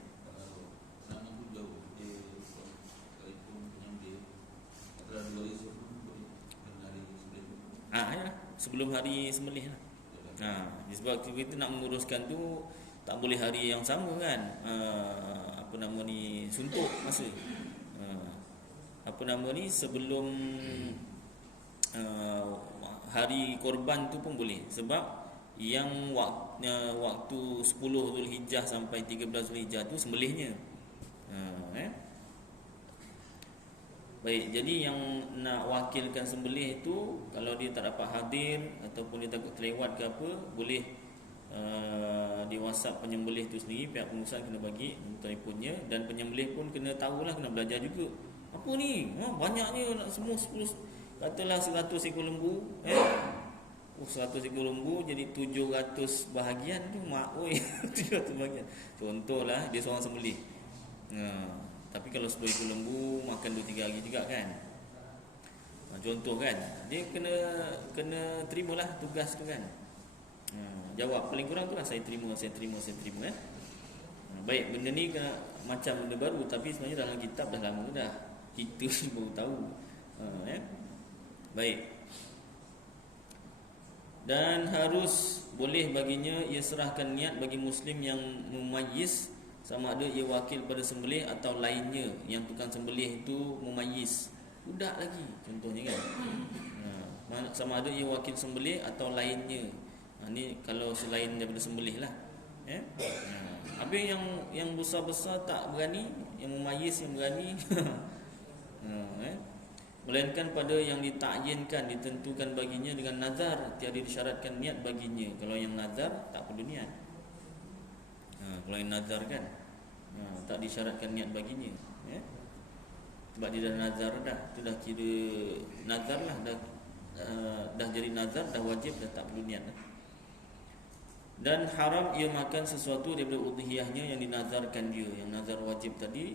Nama tu jauh. Dia telefon penyambung. Antara 2 hari sebelum hari sebelum. Ya, sebelum hari sembelih lah. Sebab kita nak menguruskan tu tak boleh hari yang sama kan. Apa nama ni, suntuk masa. Apa nama ni, sebelum hari korban tu pun boleh, sebab yang waktu 10 Zulhijjah sampai 13 Zulhijjah tu sembelihnya. Baik, jadi yang nak wakilkan sembelih itu, kalau dia tak dapat hadir ataupun dia takut terlewat ke apa, boleh di WhatsApp penyembelih tu sendiri, pihak pengurusan kena bagi telefonnya, dan penyembelih pun kena tahulah, kena belajar juga. Apa ni? Banyaknya nak semua 10, katalah 100 ekor lembu, 100 ekor lembu jadi 700 bahagian tu, mak oi. 700 bahagian. Contohlah dia seorang sembelih. Tapi kalau 10 ekor lembu makan 2-3 hari juga kan. Contoh kan, dia kena terimalah tugas tu kan. Jawab paling kurang tu lah, saya terima kan. Baik, benda ni macam benda baru, tapi sebenarnya dalam kitab dah lama dah. Kita baru tahu. Baik. Dan harus boleh baginya ia serahkan niat bagi muslim yang mumayyiz, sama ada ia wakil pada sembelih atau lainnya. Yang tukang sembelih itu mumayyiz, budak lagi contohnya kan. Sama ada ia wakil sembelih atau lainnya. Ni kalau selain daripada sembelih lah. Habis yang besar-besar tak berani, yang mumayyiz yang berani. Melainkan pada yang ditakyinkan, ditentukan baginya dengan nazar, tiada disyaratkan niat baginya. Kalau yang nazar tak perlu niat. Kalau yang nazar kan, tak disyaratkan niat baginya. Sebab dia dah nazar dah, itu dah kira nazar lah, dah jadi nazar, dah wajib, dah tak perlu niat lah. Dan haram ia makan sesuatu daripada udhiyahnya yang dinazarkan dia. Yang nazar wajib tadi,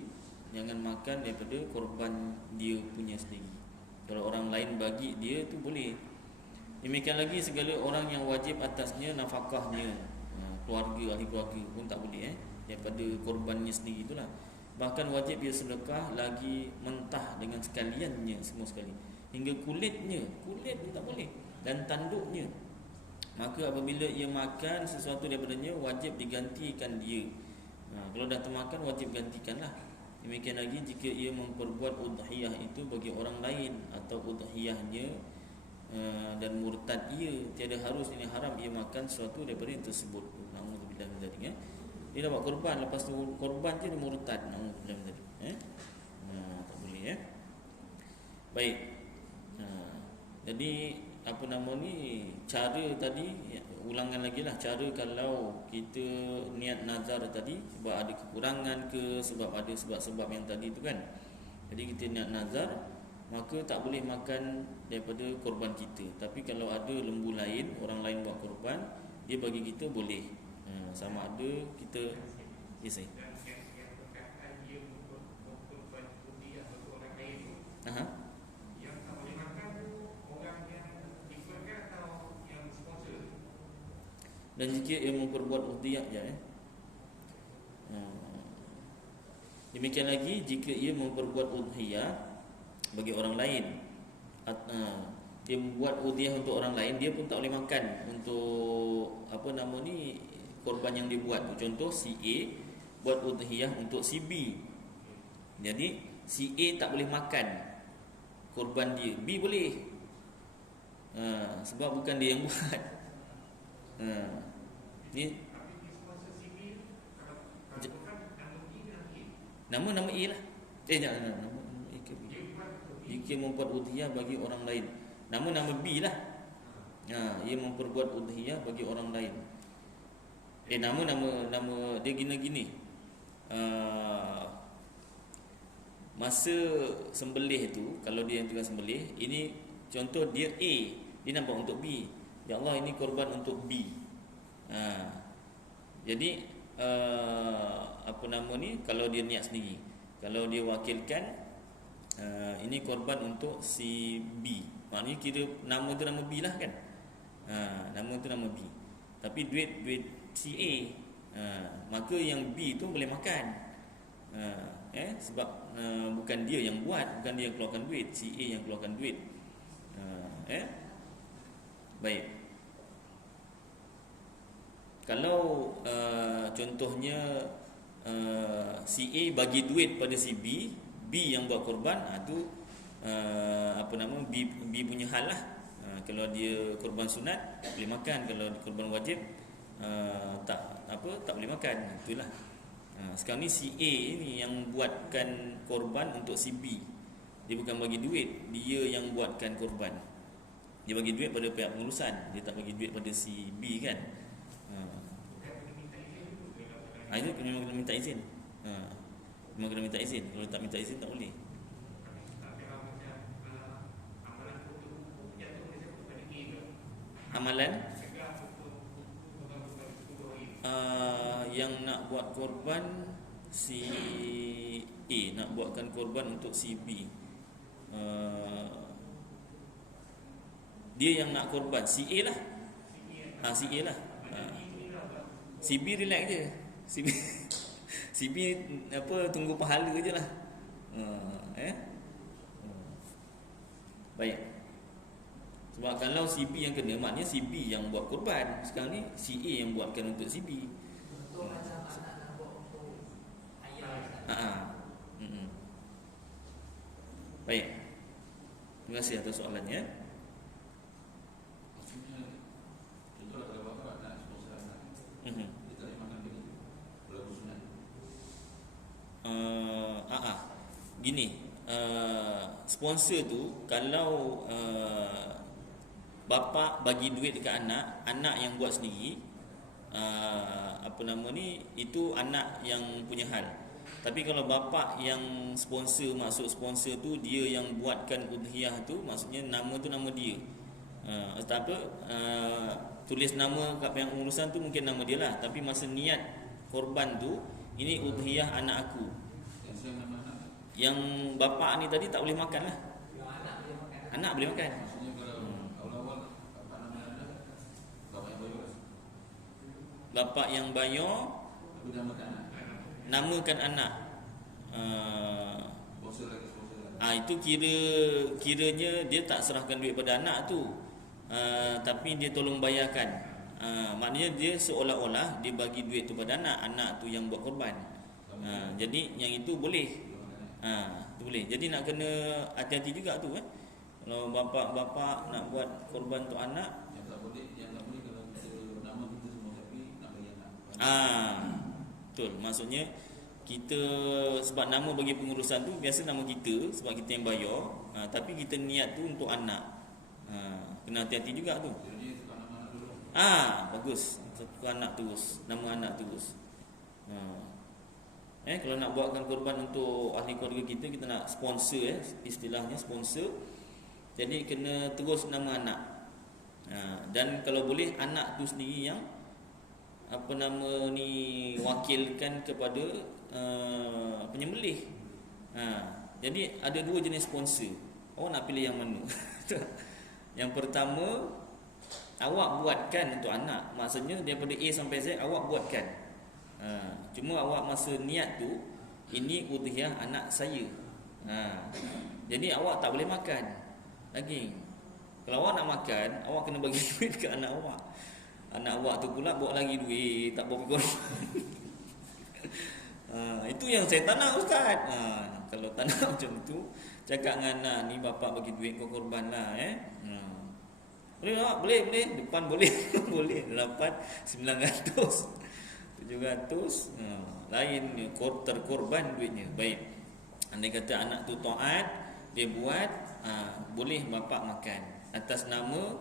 jangan makan daripada korban dia punya sendiri. Kalau orang lain bagi dia tu boleh. Demikian lagi segala orang yang wajib atasnya nafkahnya, keluarga, ahli keluarga pun tak boleh daripada korbannya sendiri itulah. Bahkan wajib ia sedekah lagi mentah dengan sekaliannya, semua sekali, hingga kulitnya, kulit pun tak boleh, dan tanduknya. Maka apabila ia makan sesuatu daripadanya, wajib digantikan dia. Kalau dah termakan, wajib gantikanlah. Demikian lagi jika ia memperbuat udhiyah itu bagi orang lain, atau udhiyahnya dan murtad ia, tiada harus, ini haram ia makan sesuatu daripada yang tersebut. Naudzubillah min dzalik. Dia dah buat korban, lepas tu korban je dia murtad. Naudzubillah min dzalik. Tak boleh. Baik. Jadi apa nama ni, cara tadi ulangan lagi lah, cara kalau kita niat nazar tadi sebab ada kekurangan ke, sebab ada sebab-sebab yang tadi tu kan. Jadi kita niat nazar, maka tak boleh makan daripada korban kita. Tapi kalau ada lembu lain, orang lain buat korban, dia bagi kita boleh. Sama ada kita saya. Dan jika ia memperbuat udhiyah demikian lagi jika ia memperbuat udhiyah bagi orang lain, dia membuat udhiyah untuk orang lain, dia pun tak boleh makan untuk apa nama ni, korban yang dia buat tu. Contoh si A buat udhiyah untuk si B, jadi si A tak boleh makan korban dia, B boleh, sebab bukan dia yang buat. Ni nama A lah. Jangan nama A ke B. Jika membuat udhiyah bagi orang lain, nama B lah. Ia memperbuat udhiyah bagi orang lain. Nama dia gini. Masa sembelih tu, kalau dia yang tengah sembelih, ini contoh dia A, dia nampak untuk B. Ya Allah, ini korban untuk B. Jadi apa nama ni, kalau dia niat sendiri, kalau dia wakilkan ini korban untuk si B, maknanya kira nama tu nama B lah kan. Nama tu nama B, tapi duit si A, maka yang B tu boleh makan. Sebab bukan dia yang buat, bukan dia yang keluarkan duit, si A yang keluarkan duit. Baik. Kalau contohnya si A bagi duit pada si B, B yang buat korban, tu apa nama B punya hal lah. Kalau dia korban sunat boleh makan, kalau korban wajib tak boleh makan. Itulah. Sekarang ni si A ni yang buatkan korban untuk si B. Dia bukan bagi duit, dia yang buatkan korban. Dia bagi duit pada pihak pengurusan, dia tak bagi duit pada si B kan. Itu memang kena minta izin. Memang kena minta izin. Kalau tak minta izin tak boleh. Amalan yang nak buat korban si A, nak buatkan korban untuk si B. Dia yang nak korban, si A lah. Si A lah. Si B relax je. Si B apa, tunggu pahala je lah. Baik. Sebab kalau si B yang kena, maknanya si B yang buat korban. Sekarang ni si A yang buatkan untuk si B. Contoh macam anak nak buat untuk ayah. Baik. Terima kasih atas soalannya. Maksudnya contoh kalau bapa nak sponsor anak, dia tak boleh makan benda kalau sunat. Gini, sponsor tu kalau bapa bagi duit dekat anak, anak yang buat sendiri, apa nama ni, itu anak yang punya hal. Tapi kalau bapa yang sponsor, maksud sponsor tu dia yang buatkan udhiyah tu, maksudnya nama tu nama dia. Tulis nama kat pihak pengurusan tu mungkin nama dia lah, tapi masa niat korban tu, ini udhiyah anak aku. Yang saya nama anak, Yang bapa ni tadi tak boleh makan lah. Yang anak boleh makan. Anak boleh makan. maksudnya kalau awal-awal apa nama anak, bapa yang bayar, Bapa yang bayar tapi namakan anak, namakan anak. sponsor lagi. Itu kiranya dia tak serahkan duit pada anak tu, tapi dia tolong bayarkan. Maknanya dia seolah-olah dia bagi duit tu pada anak, anak tu yang buat korban. Jadi yang itu boleh. Itu boleh. Jadi nak kena hati-hati juga tu Kalau bapa nak buat korban untuk anak, Yang tak boleh kalau kita nama kita semua tapi nak bagi anak. betul. Maksudnya kita, sebab nama bagi pengurusan tu biasa nama kita sebab kita yang bayar, tapi kita niat tu untuk anak. Kena hati-hati juga tu. Jadi tukar nama anak dulu. Bagus. Tukar anak terus, nama anak terus. Kalau nak buatkan korban untuk ahli keluarga kita, kita nak sponsor, istilahnya sponsor. Jadi kena terus nama anak. Dan kalau boleh anak tu sendiri yang apa nama ni, wakilkan kepada penyembelih. Jadi ada dua jenis sponsor. Nak pilih yang mana? Yang pertama, awak buatkan untuk anak. Maksudnya daripada A sampai Z awak buatkan. Cuma awak masa niat tu, ini udhiyah anak saya. Jadi awak tak boleh makan daging. Kalau awak nak makan, awak kena bagi duit ke anak awak. Anak awak tu pula bawa lagi duit, tak bawa korban. Itu yang saya tak nak, Ustaz. Kalau tak nak macam tu, cakap dengan anak ni, bapak bagi duit kau korban lah. Boleh tak? Boleh. Depan boleh. Boleh. Dapat 900 700, lain terkorban duitnya. Baik. Andai kata anak tu taat, dia buat, boleh bapak makan atas nama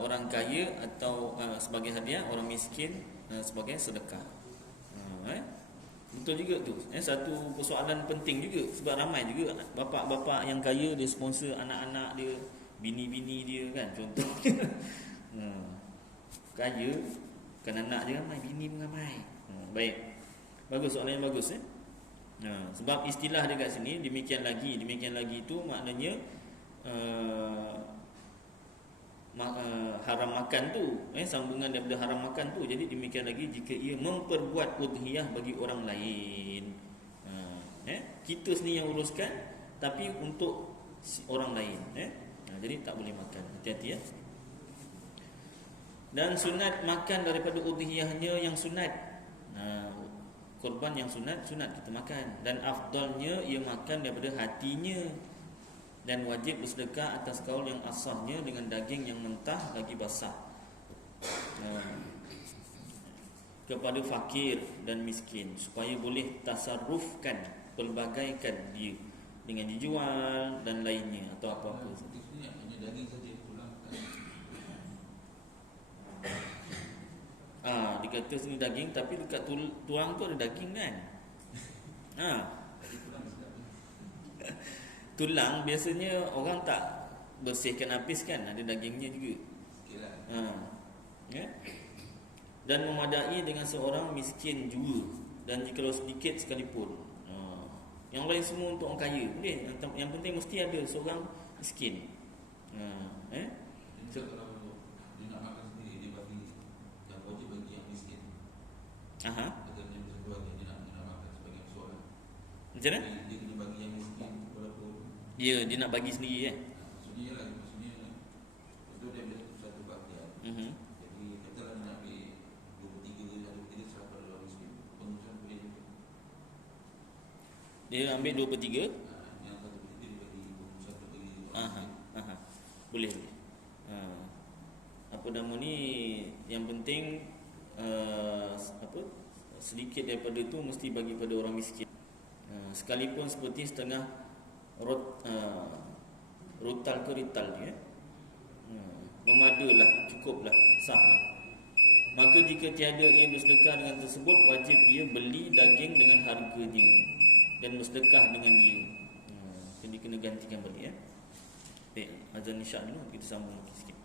orang kaya atau sebagai hadiah, orang miskin sebagai sedekah. Betul juga tu. Satu persoalan penting juga, sebab ramai juga bapak-bapak yang kaya dia sponsor anak-anak dia, bini-bini dia kan, contohnya. Kaya kan anak dia ramai, bini pun ramai. Baik. Bagus, soalan yang bagus. Sebab istilah dia kat sini demikian lagi tu maknanya haram makan tu, sambungan daripada haram makan tu. Jadi demikian lagi jika ia memperbuat udhiyah bagi orang lain. Kita sendiri yang uruskan, tapi untuk orang lain. Jadi tak boleh makan. Hati-hati Dan sunat makan daripada udhiyahnya yang sunat. Korban yang sunat kita makan. Dan afdalnya ia makan daripada hatinya. dan wajib bersedekah atas kaul yang asahnya dengan daging yang mentah lagi basah, kepada fakir dan miskin, supaya boleh tasarrufkan, pelbagaikan dia dengan dijual dan lainnya atau apa-apa. Di sini hanya daging saja pulang. Dikata sini daging, tapi dekat tulang tu ada daging kan. Tulang biasanya orang tak bersihkan habis kan, ada dagingnya juga. Ya. Dan memadai dengan seorang miskin juga, dan jikalau sedikit sekalipun. Yang lain semua untuk orang kaya boleh. Yang penting mesti ada seorang miskin. So, kalau dia nak makan sendiri, dia bagi yang wajib bagi yang miskin. Agar dia bisa bagi, dia nak makan sebagai soalan. Macam mana? Dia kena bagi yang miskin walaupun Dia nak bagi sendiri kan. maksudnya betul dia ada satu bahagian. Jadi katalah dia nak ambil 23 serah pada orang miskin. Pengurusan boleh juga. Dia ambil 2/3. Yang 1/3 dia bagi pengurusan bagi orang miskin. Boleh. Apa nama ni, yang penting sedikit daripada tu mesti bagi pada orang miskin. Sekalipun seperti setengah rotal ke rital dia, memadalah, cukuplah, sahlah. Maka jika tiada ia bersedekah dengan tersebut, wajib dia beli daging dengan harganya dan bersedekah dengan dia. Jadi kena gantikan balik ya. Baik, azan isyak dulu, kita sambung lagi sikit.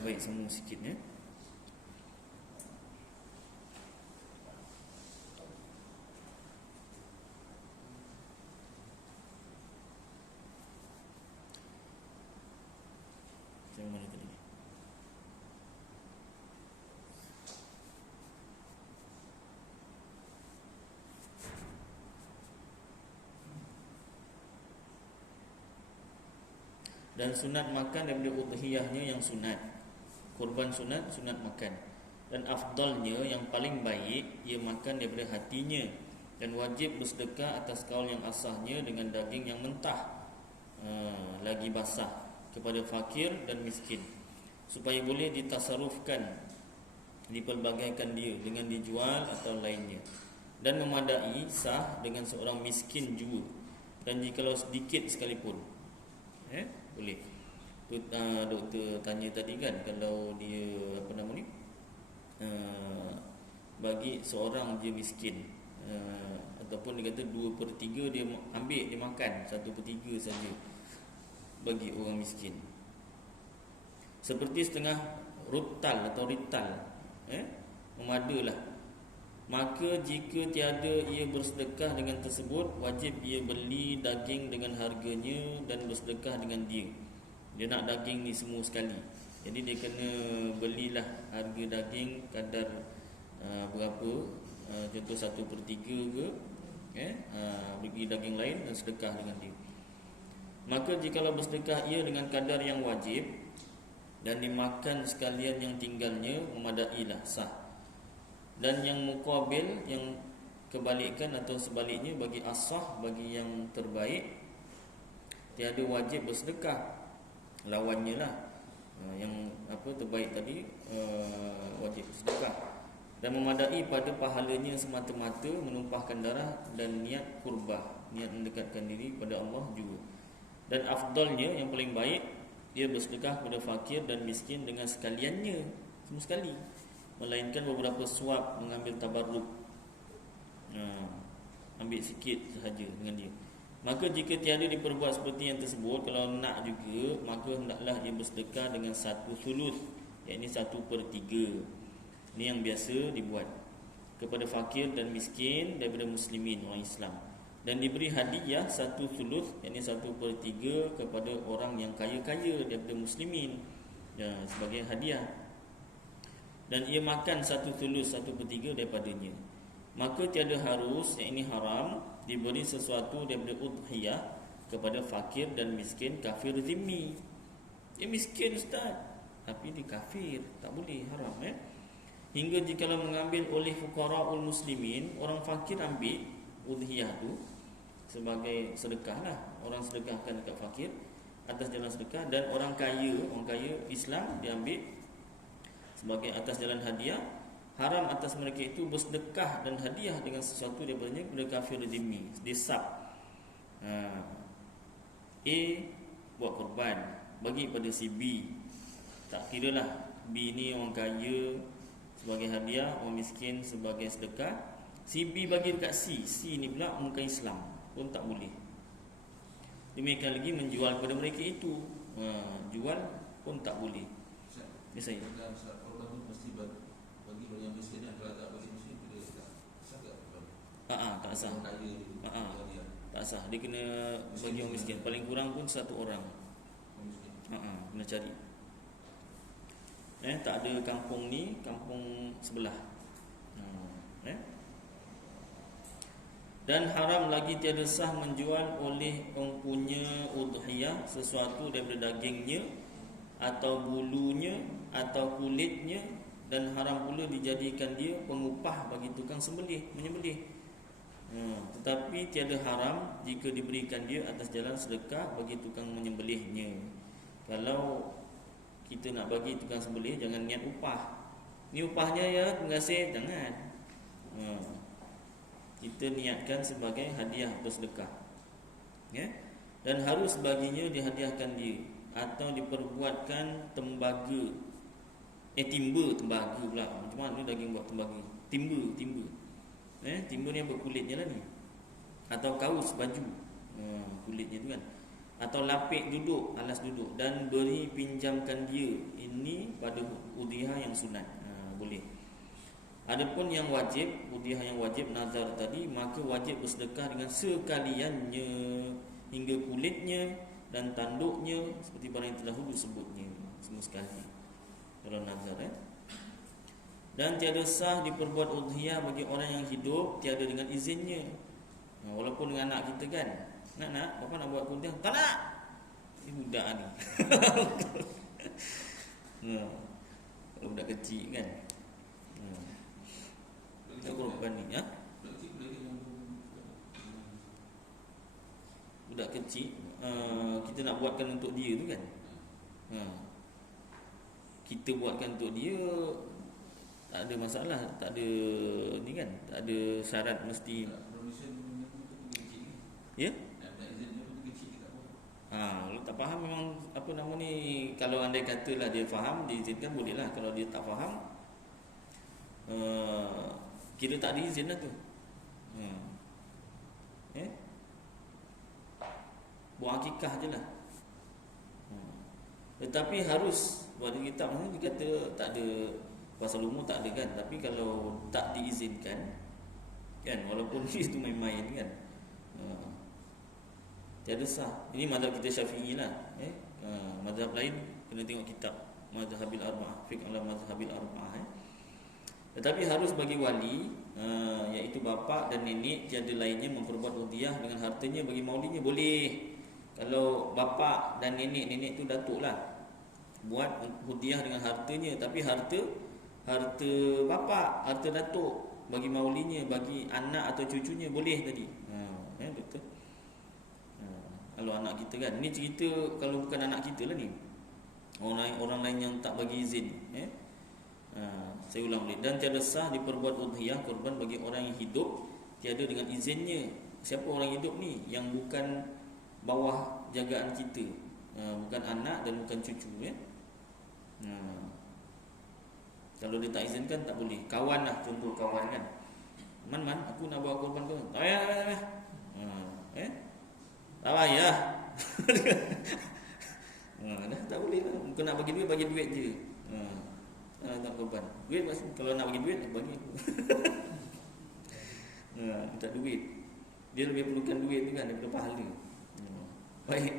Baik, semua sikit ya. Macam mana tadi? Dan sunat makan daripada udhiyahnya yang sunat. Kurban sunat, sunat makan. Dan afdalnya yang paling baik ia makan daripada hatinya. Dan wajib bersedekah atas kaul yang asahnya dengan daging yang mentah, lagi basah, kepada fakir dan miskin, supaya boleh ditasarufkan, dipelbagaikan dia dengan dijual atau lainnya. Dan memadai sah dengan seorang miskin juga. Dan jikalau sedikit sekalipun, boleh. Doktor tanya tadi kan, kalau dia apa nama ni, bagi seorang je miskin, ataupun dia kata 2/3 dia ambil, dia makan 1/3 saja bagi orang miskin, seperti setengah rutal atau rital, memadalah. Maka jika tiada ia bersedekah dengan tersebut, wajib ia beli daging dengan harganya dan bersedekah dengan dia. Dia nak daging ni semua sekali, jadi dia kena belilah harga daging kadar berapa, contoh 1/3 ke, bagi daging lain dan sedekah dengan dia. Maka jikalau bersedekah ia dengan kadar yang wajib dan dimakan sekalian yang tinggalnya, memadailah, sah. Dan yang muqabil, yang kebalikan atau sebaliknya, bagi asah, bagi yang terbaik, tiada wajib bersedekah, lawannya lah. Yang apa terbaik tadi, wajib bersedekah. Dan memadai pada pahalanya semata-mata, menumpahkan darah dan niat kurbah, niat mendekatkan diri kepada Allah juga. Dan afdalnya, yang paling baik, dia bersedekah kepada fakir dan miskin dengan sekaliannya, semua sekali, melainkan beberapa suap, mengambil tabarruk, ambil sikit sahaja dengan dia. Maka jika tiada diperbuat seperti yang tersebut, kalau nak juga, maka hendaklah ia bersedekah dengan 1/3, iaitu 1/3. Ini yang biasa dibuat kepada fakir dan miskin daripada muslimin, orang Islam. Dan diberi hadiah 1/3, iaitu 1/3 kepada orang yang kaya-kaya daripada muslimin, sebagai hadiah. Dan ia makan 1/3, 1/3 daripadanya. Maka tiada harus, yang ini haram, diberi sesuatu daripada udhiyah kepada fakir dan miskin kafir zimmi. Dia miskin ustaz, tapi dia kafir, tak boleh, haram. Hingga jikalau mengambil oleh fuqara'ul muslimin, orang fakir ambil udhiyah tu sebagai sedekah lah, orang sedekahkan dekat fakir atas jalan sedekah. Dan orang kaya Islam dia ambil sebagai atas jalan hadiah. Haram atas mereka itu bersedekah dan hadiah dengan sesuatu daripadanya kepada kafir zimmi. Dia sab, A buat korban, bagi pada si B, tak kira lah, B ni orang kaya sebagai hadiah, orang miskin sebagai sedekah. Si B bagi dekat C, C ni pula muka Islam, pun tak boleh. Demikian lagi menjual kepada mereka itu, jual pun tak boleh. Ya saya. Dalam syarat korban tu mesti bagi yang miskin, kalau tak bagi miskin dia tak sah tak korban. Tak sah. Orang kaya tu, dia Tak sah. Dia kena bagi orang miskin, paling kurang pun 1 orang. orang miskin. Kena cari. Tak ada kampung ni, kampung sebelah. Dan haram lagi tiada sah menjual oleh empunya udhiyah sesuatu daripada dagingnya atau bulunya atau kulitnya. Dan haram pula dijadikan dia pengupah bagi tukang menyembelih. Tetapi tiada haram jika diberikan dia atas jalan sedekah bagi tukang menyembelihnya. Kalau kita nak bagi tukang sembelih, jangan niat upah. Ni upahnya ya, terima kasih, jangan. Kita niatkan sebagai hadiah bersedekah, dan harus baginya dihadiahkan dia atau diperbuatkan tembaga, timba pula. Macam mana daging buat tembaga? Timba. Timba ni berkulitnya lah ni, atau kaus baju, kulitnya tu kan. atau lapik duduk, alas duduk, dan beri pinjamkan dia ini pada udhiyah yang sunat. Boleh. Adapun yang wajib, udhiyah yang wajib nazar tadi, maka wajib bersedekah dengan sekaliannya, hingga kulitnya dan tanduknya, seperti barang yang terdahulu sebutnya, semua sekali kalau nazar. Dan tiada sah diperbuat udhiyah bagi orang yang hidup tiada dengan izinnya. Walaupun dengan anak kita kan, nak, bapa nak buat udhiyah, tak nak. Ini budak ni. Kalau budak kecil kan, tak korban ni, ya? Budak kecil, kita nak buatkan untuk dia tu kan. Kita buatkan untuk dia, tak ada masalah, tak ada ni kan, tak ada syarat mesti. Ya? Kalau tak faham memang apa nama ni, kalau andai katalah dia faham, diizinkan boleh lah. Kalau dia tak faham, kira tak diizin lah tu. Buat akikah je lah. Tetapi harus buat kitab ni, dia kata tak ada, pasal umur tak ada kan. Tapi kalau tak diizinkan kan, walaupun itu main-main kan, tiada sah. Ini mazhab kita Syafi'i lah. Mazhab lain kena tengok kitab Mazhabil Arba'ah, fiqh ala Mazhabil Arba'ah. Tetapi harus bagi wali, iaitu bapa dan nenek, tiada lainnya memperbuat udhiyah dengan hartanya bagi maulinya. Boleh. Kalau bapa dan nenek tu datuk lah, buat udhiyah dengan hartanya, tapi harta bapa, harta datuk bagi maulinya, bagi anak atau cucunya boleh tadi. Betul. Kalau anak kita kan, ni cerita kalau bukan anak kita lah ni, orang lain yang tak bagi izin. Saya ulang balik. Dan tiada sah diperbuat udhiyah korban bagi orang yang hidup tiada dengan izinnya. Siapa orang hidup ni? Yang bukan bawah jagaan kita, bukan anak dan bukan cucu, ya. Kalau dia tak izinkan tak boleh. Kawan lah, contoh kawan kan, Man, aku nak bawa korban kau. Tak payah. Tak payah. Dah tak boleh lah. Kau nak bagi duit je. Tak korban. Duit kalau nak bagi duit, bagi aku. Minta duit. Dia lebih perlukan duit tu kan daripada pahala. Baik.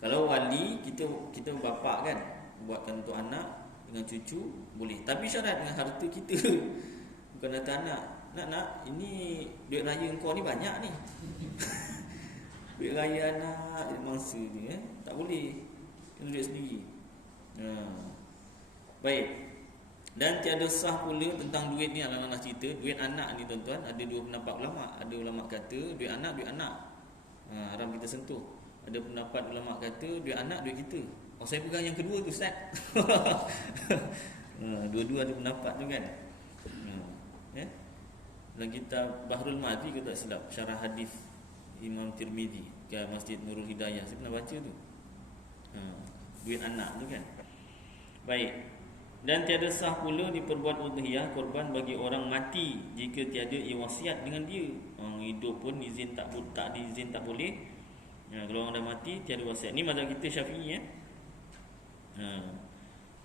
Kalau wali, kita bapa kan, buatkan untuk anak dengan cucu boleh. Tapi syarat dengan harta kita. Bukan kata anak, nak ini duit raya engkau ni banyak ni. Duit raya anak mangsa ni, tak boleh. Kena duit sendiri. Baik. Dan tiada sah pula tentang duit ni, anak-anak cerita duit anak ni tuan-tuan, ada dua pendapat ulama. Ada ulama kata duit anak haram kita sentuh. Ada pendapat ulama kata duit anak duit kita. Saya pegang yang kedua tu, Ustaz. Dua-dua ada pendapat tu kan. Dalam kitab Bahrul Madhi, kalau tak silap, syarah hadis Imam Tirmizi ke Masjid Nurul Hidayah, saya pernah baca tu. Duit anak tu kan. Baik. Dan tiada sah pula diperbuat udhiyah korban bagi orang mati jika tiada ia wasiat dengan dia. Orang hidup pun izin tak diizin tak boleh. Kalau orang dah mati tiada wasiat. Ni mazhab kita Syafi'i, ya.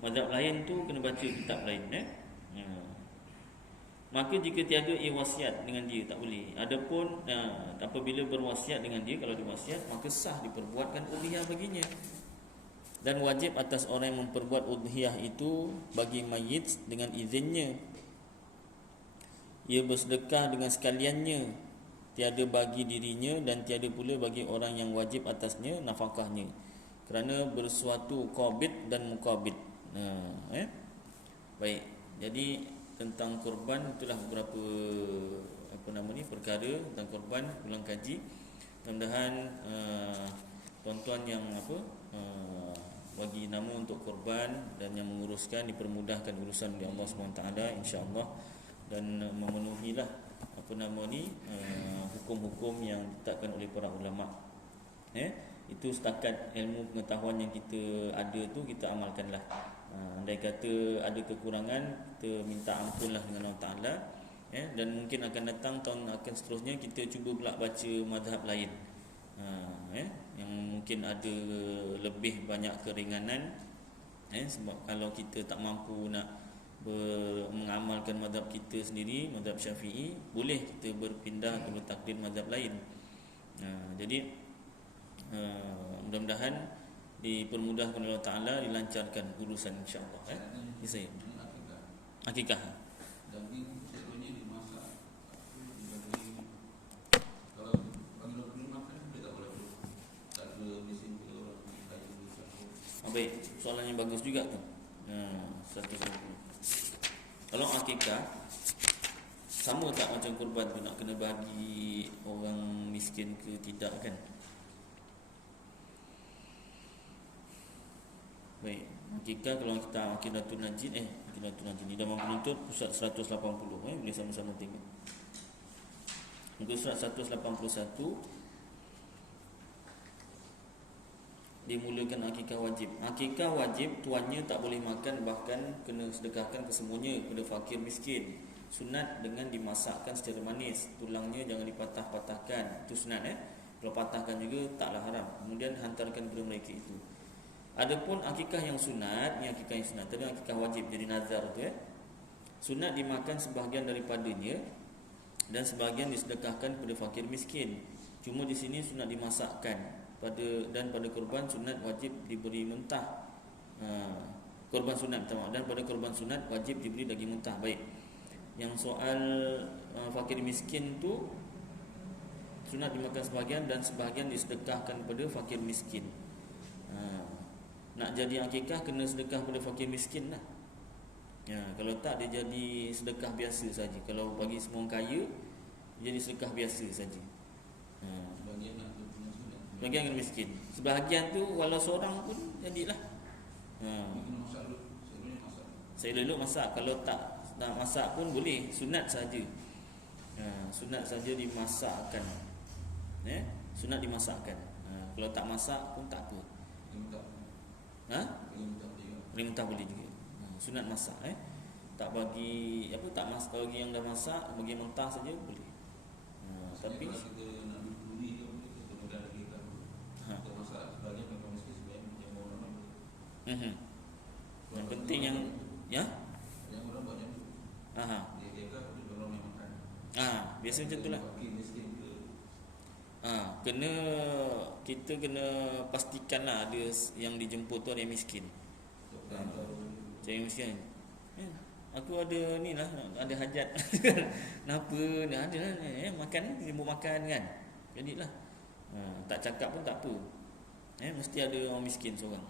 Mazhab lain tu kena baca kitab lain, Maka jika tiada ia wasiat dengan dia tak boleh. Adapun apabila berwasiat dengan dia, kalau diwasiat maka sah diperbuatkan udhiyah baginya. Dan wajib atas orang yang memperbuat udhiyah itu bagi mayit dengan izinnya. Ia bersedekah dengan sekaliannya, tiada bagi dirinya dan tiada pula bagi orang yang wajib atasnya nafkahnya, kerana bersuatu qabid dan muqabid. Baik. Jadi tentang korban itulah beberapa perkara tentang korban ulang kaji. Mudah-mudahan tuan-tuan yang bagi nama untuk korban dan yang menguruskan dipermudahkan urusan oleh Allah SWT, insya-Allah, dan memenuhilah hukum-hukum yang ditetapkan oleh para ulama. Itu setakat ilmu pengetahuan yang kita ada tu kita amalkanlah. Andai kata ada kekurangan, kita minta ampunlah dengan Allah Taala. Dan mungkin akan datang tahun akan seterusnya kita cuba pula baca mazhab lain. yang mungkin ada lebih banyak keringanan, sebab kalau kita tak mampu nak mengamalkan mazhab kita sendiri, mazhab Syafi'i, boleh kita berpindah ke bertaklid mazhab lain. Jadi mudah-mudahan dipermudahkan oleh Allah Ta'ala, dilancarkan urusan insya-Allah. Saya akikah daging sebelumnya dimasak, dibagi. Kalau bagi dokter makan dia tak boleh, tak ada mesin tu orang kayu. baik, soalan yang bagus juga tu. 120. Kalau akikah sama tak macam kurban tu, nak kena bagi orang miskin ke tidak kan? Baik, akikah kalau kita Aqidatul Najin Aqidatul Najin di dalam penuntut pusat 180, boleh sama-sama tengok. Untuk surat 181 dimulakan akikah wajib. Akikah wajib tuannya tak boleh makan, bahkan kena sedekahkan kesemuanya kepada fakir miskin. Sunat dengan dimasakkan secara manis, tulangnya jangan dipatah-patahkan. Itu sunat Kalau patahkan juga taklah haram. Kemudian hantarkan kepada mereka itu. Adapun akikah yang sunat, ni akikah yang sunat. Tadi akikah wajib jadi nazar tu sunat dimakan sebahagian daripadanya dan sebahagian disedekahkan kepada fakir miskin. Cuma di sini sunat dimasakkan. Pada korban sunat wajib diberi mentah. Korban sunat dan pada korban sunat wajib diberi daging mentah. Baik. Yang soal fakir miskin tu sunat dimakan sebahagian dan sebahagian disedekahkan kepada fakir miskin. Nak jadi akikah kena sedekah pada fakir miskin lah. Kalau tak dia jadi sedekah biasa saja. Kalau bagi semua orang kaya jadi sedekah biasa saja. Sebagian nak tu punya sunat. Sebahagian kena miskin. Sebahagian tu walau seorang pun jadilah. Kena masak dulu. Sebelumnya masak. Saya dulu masak. Kalau tak nak masak pun boleh. Sunat saja. Sunat saja dimasakkan. Sunat dimasakkan. Kalau tak masak pun tak apa. Boleh mentah boleh juga. Sunat masak tak bagi bagi yang dah masak, bagi mentah saja boleh. Tapi kalau kita nak beli tu kita mudah lagi kan. Kita masak sebagian bagi miskin, sebagian yang orang. yang penting yang orang buat macam tu. Dia kan orang yang makan. Biasa macam tu lah. Bagi miskin ke. Kita kena pastikan lah ada yang dijemput tu ada yang miskin. Cari miskin. Aku ada ni lah, ada hajat. Kenapa ni ada makan, jemput makan kan. Jadilah. Tak cakap pun tak apa. Mesti ada orang miskin seorang.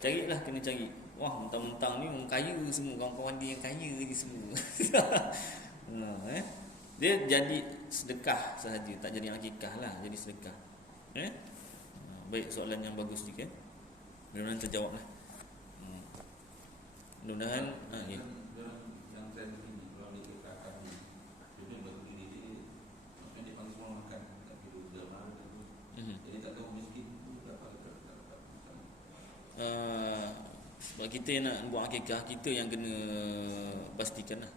Carilah, kena cari. Wah, mentang-mentang ni orang kaya semua, kawan-kawan dia yang kaya lagi semua. Dia jadi sedekah sahaja, tak jadi akikah lah, jadi sedekah. Baik, soalan yang bagus juga. Mudah-mudahan terjawab lah. Mudah-mudahan Yang saya begini, kalau dia katakan dia bagi diri dia, macam dia panggil semua makan, tapi dia dah malu tu. Jadi tak tahu miskin tu berapa. Sebab kita yang nak buat akikah, kita yang kena pastikan lah.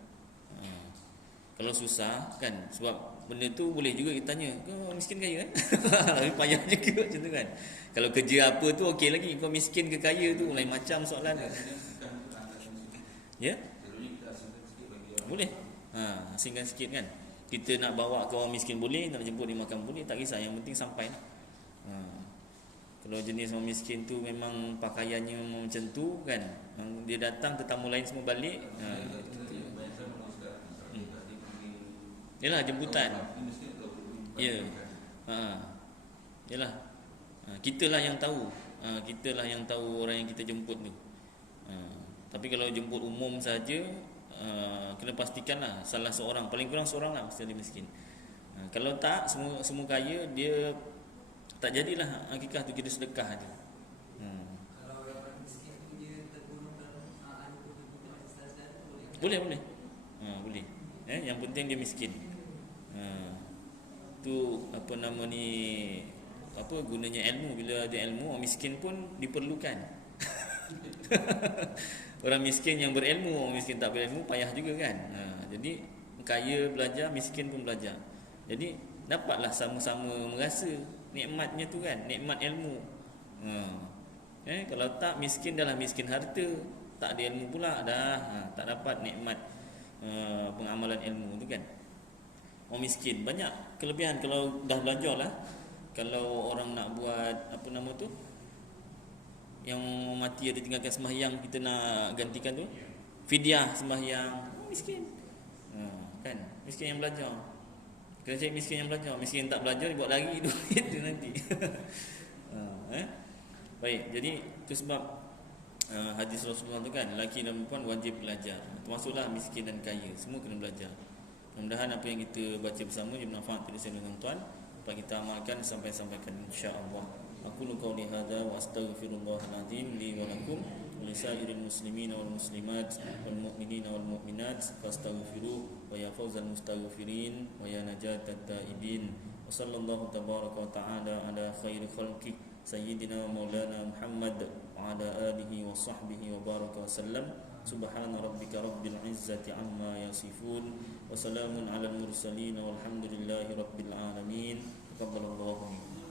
Kalau susah kan, sebab benda tu boleh juga kita tanya, kau miskin kaya tapi payah juga macam tu kan. Kalau kerja apa tu okey lagi, kau miskin ke kaya tu lain macam soalan tu. Ya? Boleh. Asingkan sikit kan. Kita nak bawa ke orang miskin boleh, nak jemput dia makan boleh, tak kisah, yang penting sampai lah. Kalau jenis orang miskin tu memang pakaiannya memang macam tu kan, dia datang tetamu lain semua balik, yalah jemputan. Ya. Yalah. Kitalah yang tahu. Kitalah yang tahu orang yang kita jemput tu. Tapi kalau jemput umum saja, kena pastikanlah salah seorang, paling kurang seorang lah mesti ada miskin. Kalau tak semua kaya, dia tak jadilah akikah tu, kita sedekah aja. Kalau orang miskin tu dia terbunuh dalam ada Boleh. Boleh. Yang penting dia miskin. Tu apa nama ni, apa gunanya ilmu. Bila ada ilmu, orang miskin pun diperlukan. Orang miskin yang berilmu, orang miskin tak berilmu payah juga kan. Jadi kaya belajar, miskin pun belajar. Jadi dapatlah sama-sama merasa nikmatnya tu kan, nikmat ilmu. Kalau tak, miskin dah lah miskin harta, tak ada ilmu pula dah, tak dapat nikmat pengamalan ilmu tu kan. Orang miskin banyak kelebihan kalau dah belajar lah. Kalau orang nak buat apa nama tu, yang mati ada tinggalkan sembahyang, kita nak gantikan tu, fidyah sembahyang, miskin. Kan, miskin yang belajar. Kena cari miskin yang belajar. Miskin yang tak belajar dia buat lagi duit tu nanti. Baik, jadi itu sebab hadis Rasulullah tu kan, lelaki dan perempuan wajib belajar. Termasuklah miskin dan kaya, semua kena belajar. Mudah-mudahan apa yang kita baca bersama dia bermanfaat pada saya dan tuan-tuan. Apa kita amalkan sampaikan insya-Allah. Aku qauli hadza wa astaghfirullahal azim li wa lakum wa lisairil muslimin wal muslimat wal mu'minin wal mu'minat fastaghfiru wa ya fawzal mustaghfirin wa ya najatat taibin. Wa sallallahu tabaraka wa ta'ala ala khairi khalqi sayyidina wa maulana Muhammad wa ala alihi wa sahbihi wa baraka wa sallam. Subhana rabbika rabbil izzati amma yasifun wa salamun alal mursalin walhamdulillahi rabbil alamin. Taqabbalallahu minkum.